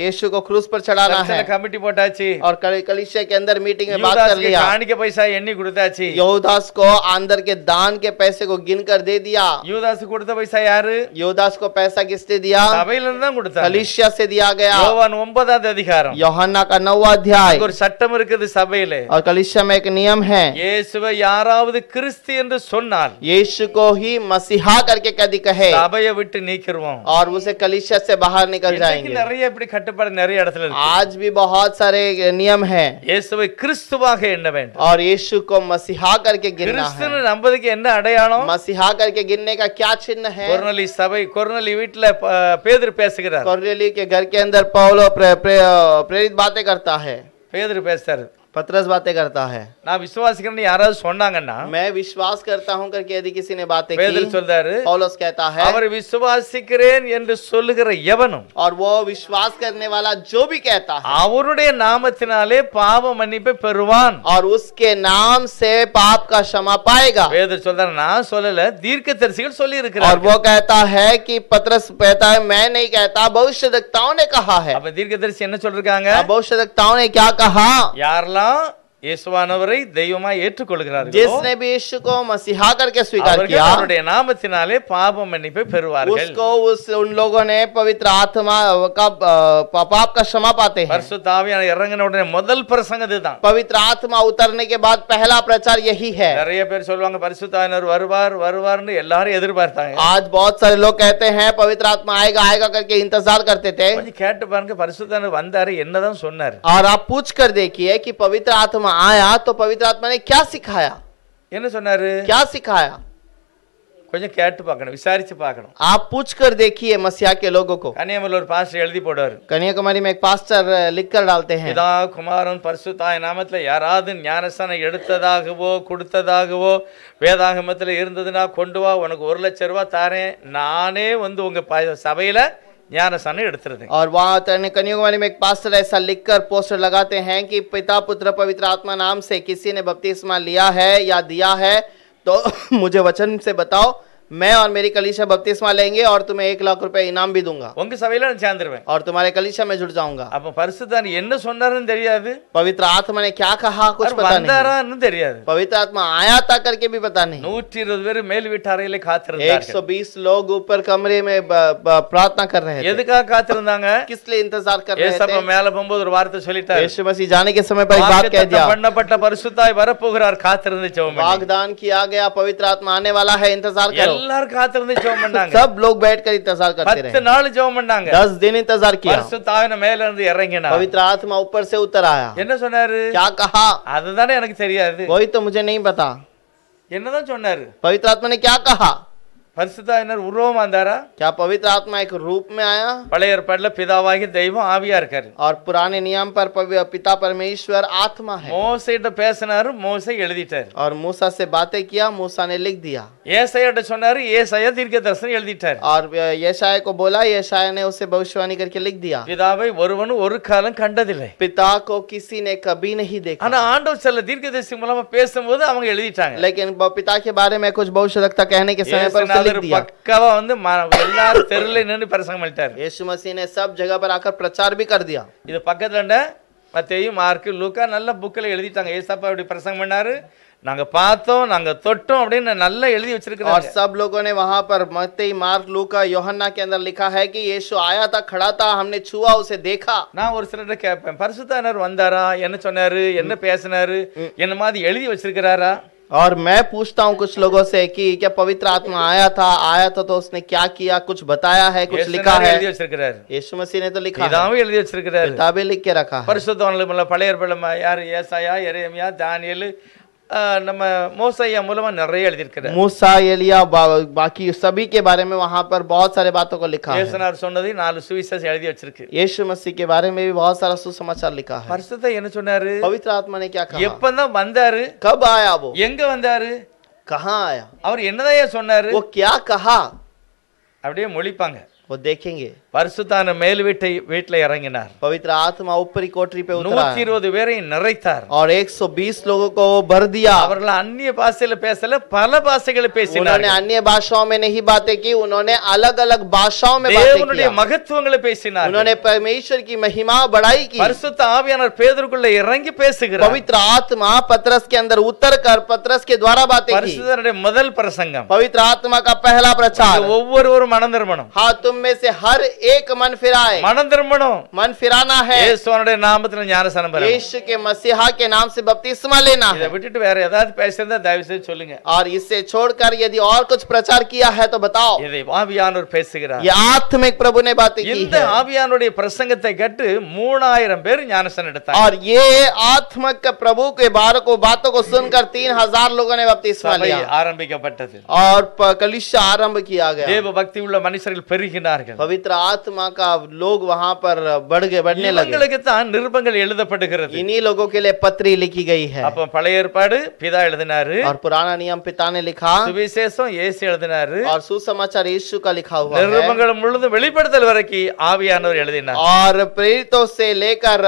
यीशु को क्रूस पर चढ़ाना है। சர்ச்சில் கமிட்டி போட்டாச்சு, और कलीसिया के अंदर मीटिंग में बात कर யூதாஸ்க்கு लिया, காணிக்கை பைசா எண்ணி கொடுத்தாச்சு. यहूदास को अंदर के दान के पैसे को गिन कर दे दिया। யூதாஸ் கொடுத்த பைசா யாரு? यहूदास को पैसा किसने दिया? சபையில இருந்து தான் கொடுத்தாங்க. कलीसिया से दिया गया। யோவான் 9வது அதிகாரம், यूहन्ना का 9वां अध्याय, ஒரு சட்டம் இருக்குது சபையில. और कलीसिया में एक नियम है, இயேசுவை யாராவது கிறிஸ்து என்று சொன்னால் यीशु को ही मसीहा करके कभी कहे சபையை விட்டு நீக்கிடுவோம். और उसे कलीसिया से बाहर निकल இன்னைக்கு जाएंगे। நிறைய இப்படி கட்டுப்பாடு நிறைய இடத்துல இருக்கு. आज भी बहुत सारे नियम हैं, இயேசுவை கிறிஸ்துவாக எண்ண வேண்டும். और यीशु को मसीहा करके गिनना है। கிறிஸ்துன்னு நம்பதுக்கு என்ன அடையாளம்? मसीहा करके गिनने का क्या चिन्ह है? கொர்நேலி சபை, கொர்நேலி வீட்டுல பேதுரு பேசுகிறார். कोर्नेली के घर के अंदर पौलो प्रेरित बातें करता है, பேதுரு பேசுறாரு, पतरस बातें करता है। நான் விசுவாசிக்கிறேன்னு யாராவது சொன்னாங்கன்னா मैं विश्वास करता हूं करके यदि किसी ने बातें பேதுரு की, சொல்றாரு, पौलुस कहता है, அவர் விசுவாசிக்கிறேன் என்று சொல்லுகிற எவனும் और वो विश्वास करने वाला जो भी कहता है அவருடைய நாமத்தினாலே பாவ மன்னிப்பை பெறுவான். और उसके नाम से पाप का क्षमा पाएगा। பேதுரு சொல்றாரு, நான் சொல்லல, தீர்க்கதரிசிகள் சொல்லி और இருக்கிறார். वो कहता है कि पतरस कहता है, मैं नहीं कहता, भविष्यद्वक्ताओं ने कहा है। அப்ப தீர்க்கதரிசி என்ன சொல்றாங்க? भविष्यद्वक्ताओं ने क्या कहा? யாரெல்லாம் இயேசுவானவரை தெய்வமாய் ஏற்றுக்கொள்கிறார்களோ जिसने भी यीशु को मसीहा करके स्वीकार அவர்கள் किया, அவருடைய நாமத்தினாலே பாவ மன்னிப்பை பெறுவார்கள். उसको उन लोगों ने पवित्र आत्मा का पाप का क्षमा पाते हैं। பரிசுத்த ஆவியானவர் இறங்கின உடனே முதல் பிரசங்கம் இதுதான். पवित्र आत्मा उतरने के बाद पहला प्रचार यही है। நிறைய பேர் சொல்லுவாங்க பரிசுத்த ஆவியானவர் வருவார் வருவார்னு எல்லாரும் எதிர்பார்த்தாங்க. आज बहुत सारे लोग कहते हैं पवित्र आत्मा आएगा आएगा करके इंतजार करते थे। கொஞ்சம் கேட்டு பாருங்க, பரிசுத்த ஆவியானவர் வந்தாரு, என்னதான் சொன்னார்? और आप पूछ कर देखिए कि पवित्र आत्मा आया तो पवित्र आत्मा ने क्या सिखाया, என்ன சொன்னாரு? क्या सिखाया? கொஞ்சம் கேட்டு பார்க்கணும், விசாரிச்சு பார்க்கணும். आप पूछ कर देखिए मसीहा के लोगों को। கன்னியாகுமரியில் ஒரு பாஸ்டர் எழுதி போடுவார், कन्याकुमारी में एक पास्टर लिख कर डालते हैं, பிதா குமாரன் பரிசுத்தாய நாமத்துல யாராவது ஞானஸ்தானம் எடுத்ததாகவோ கொடுத்ததாகவோ வேதாகமத்துல இருந்ததுன்னா கொண்டு வா, உனக்கு 1,00,000 ரூபாய் தாரேன், நானே வந்து உங்க சபையில ஞானஸ்தானம் எடுத்துறது. और वहाँ कन्याकुमारी में एक पास्टर ऐसा लिखकर पोस्टर लगाते हैं कि पिता पुत्र पवित्र आत्मा नाम से किसी ने बपतिस्मा लिया है या दिया है तो मुझे वचन से बताओ, मैं और मेरी कलीसिया बपतिस्मा लेंगे और तुम्हें 1,00,000 रुपए इनाम भी दूंगा உங்க சபையில நான் சேர்ந்துருவேன். और तुम्हारे कलीसिया में जुड़ जाऊंगा। அப்ப பரிசுத்தர் என்ன சொன்னாருன்னு தெரியாது, पवित्र आत्मा ने क्या कहा कुछ पता नहीं, வந்தாரான்னு தெரியாது. पवित्र आत्मा आया था करके भी पता नहीं। 120 பேர் மேல் வீட்டு அறையில காத்திருந்தார்கள். 120 लोग ऊपर कमरे में प्रार्थना कर रहे थे। எதுக்காக காத்திருந்தாங்க? किस लिए इंतजार कर रहे ஏசப்பா थे? மேல போகும்போது ஒரு வார்த்தை சொல்லிட்டாரு, यीशु मसीह जाने के समय पर एक बात कह दिया, பண்ணப்பட்ட பரிசுத்தாய் வரப்போகிறார், காத்திருந்து ஜெபம் பண்ணு. वागदान किया गया पवित्र आत्मा आने वाला है, इंतजार करो। எல்லாரும் காத்திருந்து ஜெபம் பண்ணாங்க. सब लोग बैठकर इंतजार करते 10 रहे, நாள் ஜெபம் பண்ணாங்க. 10 दिन इंतजार किया। பரிசுத்தாவின மேல இருந்து இறங்கினார். पवित्र आत्मा ऊपर से उतर आया। என்ன சொன்னாரு? क्या कहा அதுதானே எனக்கு தெரியாது. वही तो मुझे नहीं पता। என்னதான் சொன்னாரு? पवित्र आत्मा ने क्या कहा? பரிசுத்தாவினர் உருவமா இருந்தாரா? क्या पवित्र आत्मा एक रूप में आया? பழைய ஏற்பாடுல பிதாவாகி தெய்வம் ஆவியா இருக்காரு. और पुराने नियम पर पिता परमेश्वर आत्मा है। மோசேட்ட பேசினாரு, மோசே எழுதிட்டாரு. और मूसा से बातें किया, मूसा ने लिख दिया। ஏசாயாட்ட சொன்னாரு, ஏசாயா தீர்க்கதரிசனம் எழுதிட்டாரு. और यशाया को बोला, यशाया ने उसे भविष्यवाणी करके लिख दिया। பிதாவை ஒருவனும் ஒரு காலம் கண்டதில்லை. पिता को किसी ने कभी नहीं देखा। ஆனா ஆண்டவர் சில தீர்க்கதரிசி மூலமா பேசும்போது அவங்க எழுதிட்டாங்க. लेकिन पिता के बारे में कुछ भविष्यवक्ता कहने के समय पर उसे लिख दिया। பக்காவா வந்து எல்லாரும் தெருல நின்னு பிரசங்கம் பண்ணிட்டாரு. यीशु मसीह ने सब जगह पर आकर प्रचार भी कर दिया। இது பக்கத்துல மத்தேயு, மார்க்கு, லூக்கா நல்ல புக்ல எழுதிட்டாங்க. ஏசப்பா இப்படி பிரசங்கம் பண்ணாரு, நாங்க பார்த்தோம், நாங்க தொட்டோம் அப்படின்னு நல்லா எழுதி और வச்சிருக்காங்க. सब लोगों ने वहां पर मत्ती, मार्क, लूका, यूहन्ना के अंदर लिखा है कि यीशु आया था, खड़ा था, हमने छुआ, उसे देखा। நான் ஒரு சிலர்ட்ட கேட்பேன், பரிசுத்தாவினர் வந்தாரா, என்ன சொன்னாரு, என்ன பேசினாரு, என்ன மாதிரி எழுதி வச்சிருக்கிறாரா? और मैं पूछता हूँ कुछ लोगों से कि क्या पवित्र आत्मा आया था तो उसने क्या किया, कुछ बताया है, कुछ लिखा है? எழுதி வச்சிருக்கிறாரு. यीशु मसीह ने तो लिखा है, இதாவும் எழுதி வச்சிருக்கிறாரு. किताबें लिख के रखा है। பரிசுத்தவான்கள் பழைய ஏற்பாடுல யாரு, ஏசாயா, எரேமியா, தானியேல், நம்ம மோசையா மூலமா நிறைய எழுதியிருக்கிறார். मूसा, एलिया, बाकी सभी के बारे में वहां पर बहुत सारे बातों को लिखा है। இயேசுனார் சொன்னதை 4 சுவிசேஷம் எழுதி வச்சிருக்கு. यीशु मसीह के बारे में भी बहुत सारा सुसमाचार लिखा है। பரிசுத்த என்ன சொன்னாரு? पवित्र आत्मा ने क्या कहा? எப்பதான் வந்தாரு, कब आया वो, எங்க வந்தாரு, कहाँ आया, அவர் என்னதான் சொன்னாரு, वो क्या कहा, அப்படியே மொழிப்பாங்க. वो देखेंगे। பரிசுத்தான மேல் வீட்டுல இறங்கினார். पवित्र आत्मा ऊपरी कोठरी पे उतरा 120 பேரை நிறைத்தார். और 120 लोगों को वो भर दिया। அவர்கள் அந்நிய பாஷையில பேசல, பல பாஷைகளை उन्होंने பேசினார்கள். अन्य भाषाओं में नहीं बातें की, उन्होंने अलग अलग भाषाओं में बातें தேவனுடைய की। மகத்துவங்களை பேசினார்கள். उन्होंने परमेश्वर की महिमा बढ़ाई की। பரிசுத்த ஆவியானவர் பேதுருக்குள்ள இறங்கி பேசுகிறார். पवित्र आत्मा पतरस के अंदर उतर कर पतरस के द्वारा बातें की। பரிசுத்தருடைய முதல் பிரசங்கம். पवित्र आत्मा का पहला प्रचार। ஒவ்வொருவரும் மனம் திரும்பணும். हाँ, तुम में से हर एक मन फिराए। மனம் திரும்பணும். मन फिराना है। இயேசுவனுடைய நாமத்துல ஞானஸ்நானம் பெறணும். यीशु के मसीहा के नाम से बपतिस्मा लेना இதை है। விட்டுட்டு வேற ஏதாவது பேசியிருந்தா தயவு செய்து சொல்லுங்க. और इससे छोड़कर यदि और कुछ प्रचार किया है तो बताओ। இதை ஆவியானவர் பேசுகிறார். ये आत्मिक प्रभु ने बातें की இந்த है। ஆவியானுடைய பிரசங்கத்தை கேட்டு 3000 பேர் ஞானஸ்நானம் எடுத்தாங்க. और ये आत्मिक प्रभु के बातों को सुनकर 3000 लोगों ने बपतिस्मा சபை लिया ஆரம்பிக்கப்பட்டது. और कलीसिया आरंभ किया गया। தேவ பக்தி உள்ள மனுஷர்கள் பெருகினார்கள். पवित्र आत्मा का लोग वहां पर बढ़ने लगे। இவங்களுக்கு தான் நிருபங்கள் எழுதப்படுகிறது. इन्हीं लोगों के लिए पत्री लिखी गई है। அப்ப பழைய ஏற்பாடு பிதா எழுதினாரு, और पुराना नियम पिता ने लिखा சுவிசேஷம் இயேசு எழுதினாரு, और सुसमाचार यीशु का लिखा हुआ है। நிருபங்கள் முழுதும் வெளிப்படுத்தல் வரைக்கும் ஆவியானவர் எழுதினார். और प्रेरितों से लेकर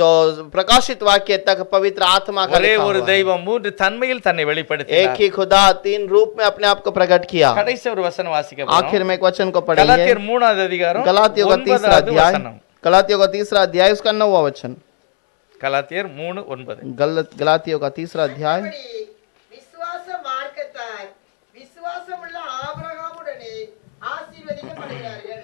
जो प्रकाशित वाक्य तक पवित्र आत्मा का ஒரே लिखा ஒரு हुआ है। தெய்வம் 3 தன்மையில் தன்னை एक வெளிப்படுத்தினார். ही खुदा 3 रूप में अपने आप को प्रकट किया। கடைசி ஒரு வசனம் வாசிக்க आखिर போறோம். में एक वचन को पढ़ेंगे। கலாத்தியர் 3வது அதிகாரம் गलातियों का 3रा 9வது अध्याय, வசனம். गलातियों का 3रा अध्याय उसका 9वां वचन। கலாத்தியர் 3:9. गलातियों का 3रा अध्याय। விசுவாச மார்க்கத்தார் விசுவாசமுள்ள ஆபிரகாமுடனே ஆசீர்வதிக்கப்படுகிறார்கள்.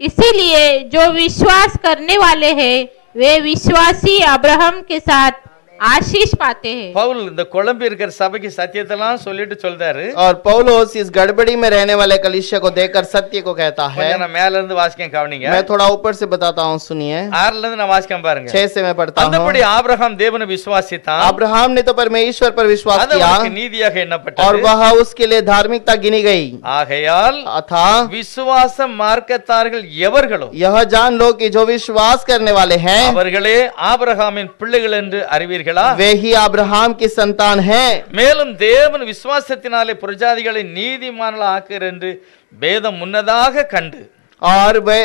इसीलिए जो विश्वास करने वाले हैं वे विश्वासी अब्राहम के साथ आशीष पाते हैं। பவுல் இந்த கொலம்பி இருக்கிற சபைக்கு சத்தியத்தெல்லாம் சொல்லிட்டு சொல்றாரு. और पौलुस इस गड़बड़ी में रहने वाले कलीसिया को देखकर सत्य को कहता है। கொஞ்சம் நான் மேல இருந்து வாசிக்க கவனிங்க. मैं थोड़ा ऊपर से बताता हूँ, सुनिए। 6ல இருந்து நான் வாசிக்க பாருங்க. 6 से मैं पढ़ता हूँ। அந்தபடி ஆபிரகாம் தேவனை விசுவாசித்தான், अब्राहम ने तो परमेश्वर पर विश्वास அது किया அவனுக்கு நீதியாக और எண்ணப்பட்டது. वह उसके लिए धार्मिकता गिनी गई। ஆகையால் था விசுவாச மார்க்கத்தார்கள் எவர்களோ यह जान लो कि जो विश्वास करने वाले हैं அவர்களே ஆபிரகாமின் பிள்ளைகள் என்று அறிவீர்களா? वे ही अब्राहम की संतान हैं। மேலும் தேவன் விசுவாசத்தினாலே பிரஜாதிகளை நீதிமான்கள் ஆக்குகிறார் என்று வேதம் முன்னதாக கண்டு और वे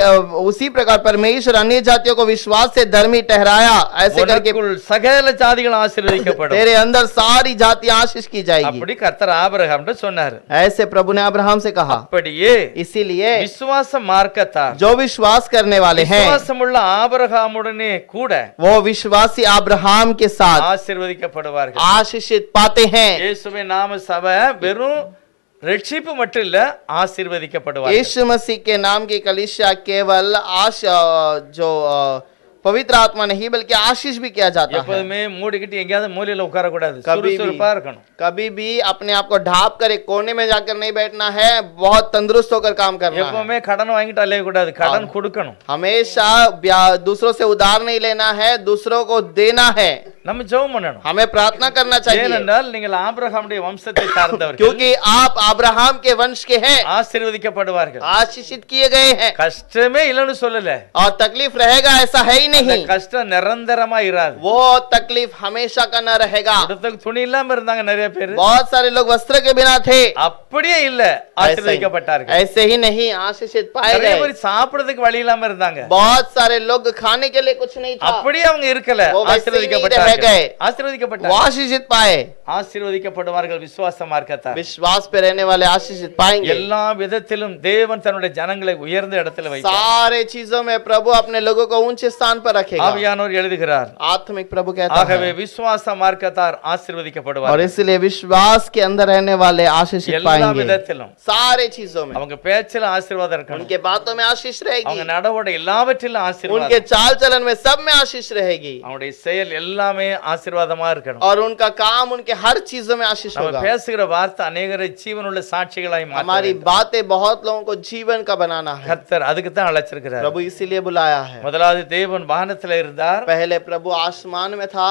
उसी प्रकार परमेश्वर अन्य जातियों को विश्वास से धर्मी ठहराया, ऐसे करके உனக்குள் சகல ஜாதிகள் ஆசீர்வதிக்கப்படும். तेरे अंदर सारी जातियां आशीष की जाएगी। அப்படி கர்த்தர் ஆபிரகாம்கிட்ட சொன்னார். ऐसे प्रभु ने अब्राहम से कहा। அப்படியே इसीलिए விசுவாச மார்க்கத்தார் जो विश्वास करने वाले हैं விசுவாசமுள்ள ஆபிரகாமுடனே கூட वो विश्वासी अब्राहम के साथ ஆசீர்வதிக்கப்படுவார்கள். आशीषित पाते हैं। இயேசுவின் நாம சபை வெறும் ரட்சிப்பு மட்டும் இல்ல, ஆசீர்வதிக்கப்படுவார்கள். यीशु मसीह के नाम की कलीसिया केवल पवित्र आत्मा नहीं बल्कि आशीष भी किया जाता है। எப்போதுமே மூடிக்கிட்டு எங்கேயாவது மூலையில உட்காரக்கூடாது, कभी சுறுசுறுப்பா இருக்கணும். कभी भी अपने आप को ढाप कर एक कोने में जाकर नहीं बैठना है, बहुत तंदुरुस्त होकर काम करना है। எப்பவுமே கடன் வாங்கிட்டு அலைய கூடாது, கடன் கொடுக்கணும். हमेशा दूसरों से उधार नहीं लेना है, दूसरों को देना है। நம்ம ஜெபம் பண்ணணும். हमें प्रार्थना करना चाहिए, ஏனென்றால் நீங்கள் ஆபிரகாமுடைய வம்சத்தை சார்ந்தவர்கள், क्योंकि आप अब्राहम के वंश के हैं, ஆசீர்வதிக்கப்படுவார்கள். आशीषित किए गए हैं। கஷ்டமே இல்லைன்னு சொல்லல, और तकलीफ रहेगा ऐसा है ही அந்த नहीं, கஷ்டம் நிரந்தரமா இராது. वो तकलीफ हमेशा का न रहेगा। இடத்துக்கு துணி இல்லாம இருந்தாங்க நிறைய பேர், बहुत सारे लोग वस्त्र के बिना थे, அப்படியே இல்ல, ஆசீர்வதிக்கப்பட்டார்கள். ऐसे ही नहीं आशीषित पाए நிறைய गए। பேர் சாப்பிடுறதுக்கு வழி இல்லாம இருந்தாங்க, बहुत सारे लोग खाने के लिए कुछ नहीं था, அப்படியே அவங்க இருக்கல, वो वैसे ही नहीं रह ஆசீர்வதிக்கப்பட்டார்கள். गए, वो ஆசீர்வதிக்கப்பட்டார்கள். आशीषित पाए। ஆசீர்வதிக்கப்படுவார்கள் விசுவாச மார்க்கத்தார். विश्वास पे रहने वाले आशीषित पाएंगे। எல்லா விதத்திலும் தேவன் தன்னுடைய ஜனங்களை உயர்ந்த இடத்துல வைத்தார். सारे चीजों में प्रभु अपने लोगों को ऊंचे स्थान पर रखेगा। ஆவியானவர் எழுதுகிறார், आत्मिक प्रभु कहता ஆகவே है, விசுவாச மார்க்கத்தார் और ஆசீர்வதிக்கப்படுவார்கள். इसलिए विश्वास के अंदर रहने वाले आशीषित எல்லா पाएंगे। விதத்திலும் सारे चीजों में அவங்க பேச்சில ஆசீர்வாதம் இருக்கணும், उनके बातों में आशीष அவங்க रहेगी, நடவோட எல்லாவற்றிலும் उनके ஆசீர்வாதம், चाल चलन में सब में आशीष रहेगी, அவங்களுடைய செயல் எல்லாமே ஆசீர்வாதமா இருக்கணும். और उनका काम उनके हर चीजों में आशीष நம்ம होगा। பேசுகிற வார்த்தை அநேகரை ஜீவனுள்ள சாட்சிகளாய் மாற்ற हमारी வேண்டும். बातें बहुत लोगों को जीवन का बनाना है। கர்த்தர் அதுக்கு தான் அழைச்சிருக்கிறார். प्रभु इसीलिए बुलाया है। முதலாவது தேவன் வானத்துல இருந்தார், पहले प्रभु आसमान में था,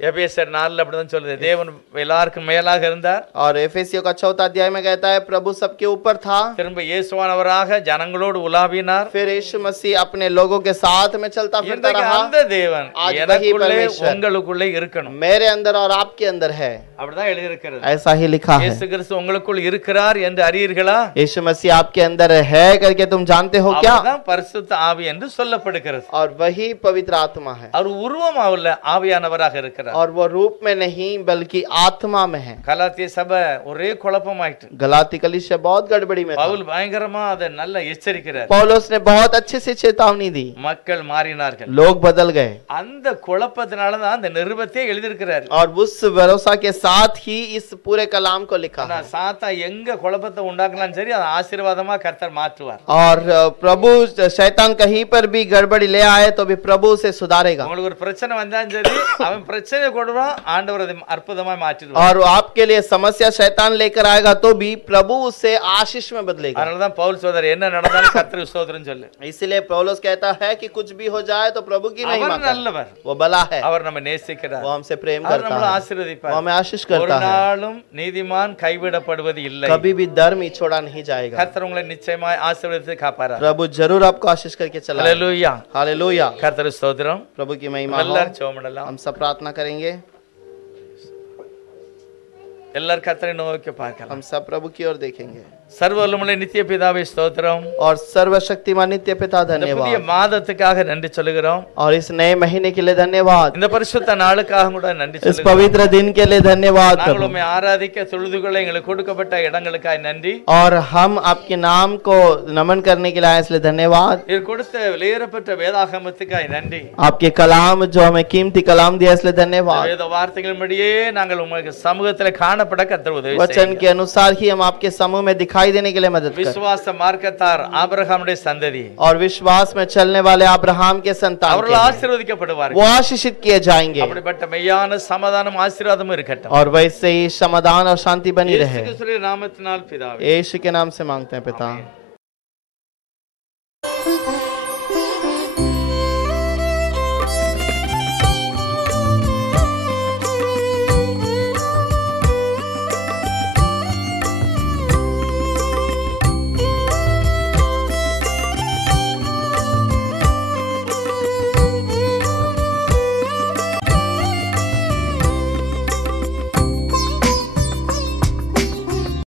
எபேசியர் 4 அப்படிதான் சொல்லுது, தேவன் எல்லாருக்கும் மேலாக இருந்தார். और एफेसियों का 4 अध्याय में कहता है प्रभु सबके ऊपर था। திரும்ப இயேசுவானவராக ஜனங்களோடு உலாவினார். फिर यीशु मसीह अपने लोगों के साथ में चलता फिरता இன்றைக்கு रहा। அந்த தேவன் आज वही எனக்குள்ளே परमेश्वर உங்களுக்குள்ளே இருக்கணும், मेरे अंदर और आपके अंदर है, அப்படிதான் எழுதியிருக்கிறது. ऐसा ही लिखा है। இயேசு கிறிஸ்து உங்களுக்குள் இருக்கிறார் என்று அறியீர்களா? यीशु मसीह आपके अंदर है करके तुम जानते हो क्या? அவர்தான் பரிசுத்த ஆவி என்று சொல்லப்படுகிறது. और वही पवित्र आत्मा है, அவர் உருவமாவுள்ள ஆவியானவராக இருக்கிறார். और वो रूप में नहीं बल्कि आत्मा में है। கலாத்திய சபை ஒரே குழப்பமாயிட்டு, गलाती कलीसिया बहुत गड़बड़ी में था। பவுல் பயங்கரமா அதை நல்ல எச்சரிக்கிறார். पौलुस ने बहुत अच्छे से चेतावनी दी, மக்கள் மாறினார்கள். लोग बदल गए, அந்த குழப்பத்தினாலதான் அந்த நிருபத்தை எழுதியிருக்கிறார். और उस भरोसा के साथ ही इस पूरे कलाम को लिखा है। சாத்தா எங்க குழப்பத்தை உண்டாக்கலாம் சரி, அதை ஆசீர்வாதமா கர்த்தர் மாற்றுவார். और प्रभु शैतान कहीं पर भी गड़बड़ी ले आए तो भी प्रभु उसे सुधारेगा। உங்களுக்கு ஒரு பிரச்சனை வந்தாலும் சரி, அவன் பிரச்சனை கொடுவான், ஆண்டவர் அதை அற்புதமா மாற்றிடுவார். और आपके लिए समस्या शैतान लेकर आएगा तो भी प्रभु उसे आशीष में बदलेगा। அதனாலதான் பவுல் சொல்றார், என்ன நடந்தாலும் கர்த்தருக்கு ஸ்தோத்திரம் சொல்லு. इसलिए पौलुस कहता है कि कुछ भी हो जाए तो प्रभु की महिमा அவர் कर। நல்லவர், वो भला है, அவர் நம்ம நேசிக்கிறார், वो हमसे प्रेम அவர் करता நம்மளை है, वो ஆசீர்வதிப்பார். हमें आशीष ஒரு करता है। நாளும் நீதிமான் கைவிடப்படுவது இல்லை. कभी भी धर्म छोड़ा नहीं जाएगा। கர்த்தர் உங்களை நிச்சயமாய் ஆசீர்வதித்து காப்பாரார். प्रभु जरूर आपको आशीष करके चला। ஹல்லேலூயா, हालेलुया, கர்த்தருக்கு ஸ்தோத்திரம். प्रभु की महिमा हो। எல்லாரும் ஜெபம் பண்ணலாம். हम सब प्रार्थना करेंगे, எல்லாரும் கர்த்தரை நோக்கி பார்க்கலாம். हम सब प्रभु की ओर देखेंगे। சர்வவல்லமையுள்ள நித்திய பிதாவே ஸ்தோத்திரம். और सर्वशक्तिमान नित्य पिता இந்த புதிய धन्यवाद, மாதத்துக்காக நன்றி சொல்லுகிறோம். और इस नए महीने के लिए धन्यवाद, இந்த பரிசுத்த நாளுக்காக கூட நன்றி इस சொல்லுகிறோம். पवित्र दिन के लिए धन्यवाद நாங்கள் प्रभु। உம்மை ஆராதிக்க தொழுதுகொள்ள எங்களுக்கு கொடுக்கப்பட்ட இடங்களுக்காக நன்றி. और हम आपके नाम को नमन करने के लिए आए इसलिए धन्यवाद। நீர் கொடுத்த வெளியேறப்பட்ட வேதாகமத்துக்காக நன்றி. आपके कलाम जो हमें कीमती कलाम दिया इसलिए धन्यवाद। வேத வார்த்தைகளின்படியே நாங்கள் உங்களுக்கு சமூகத்தில் காணப்பட கர்த்தர் உதவி वचन செய்யுங்க. के अनुसार ही हम आपके समूह में दिखाई देने के लिए मदद करें। விசுவாச மார்க்கத்தார் ஆபிரகாமுடைய சந்ததி, और विश्वास में चलने वाले अब्राहम के संतान அவர்கள் के हैं, ஆசீர்வதிக்கப்படுவார்கள். वो आशीषित किए जाएंगे। அப்படிப்பட்ட மெய்யான சமாதானம் ஆசீர்வாதமும் இருக்கட்டும். और वैसे ही समाधान और शांति बनी இயேசு रहे। கிறிஸ்துவின் நாமத்தினால் பிதாவே. यीशु के नाम से मांगते हैं पिता। आमीन।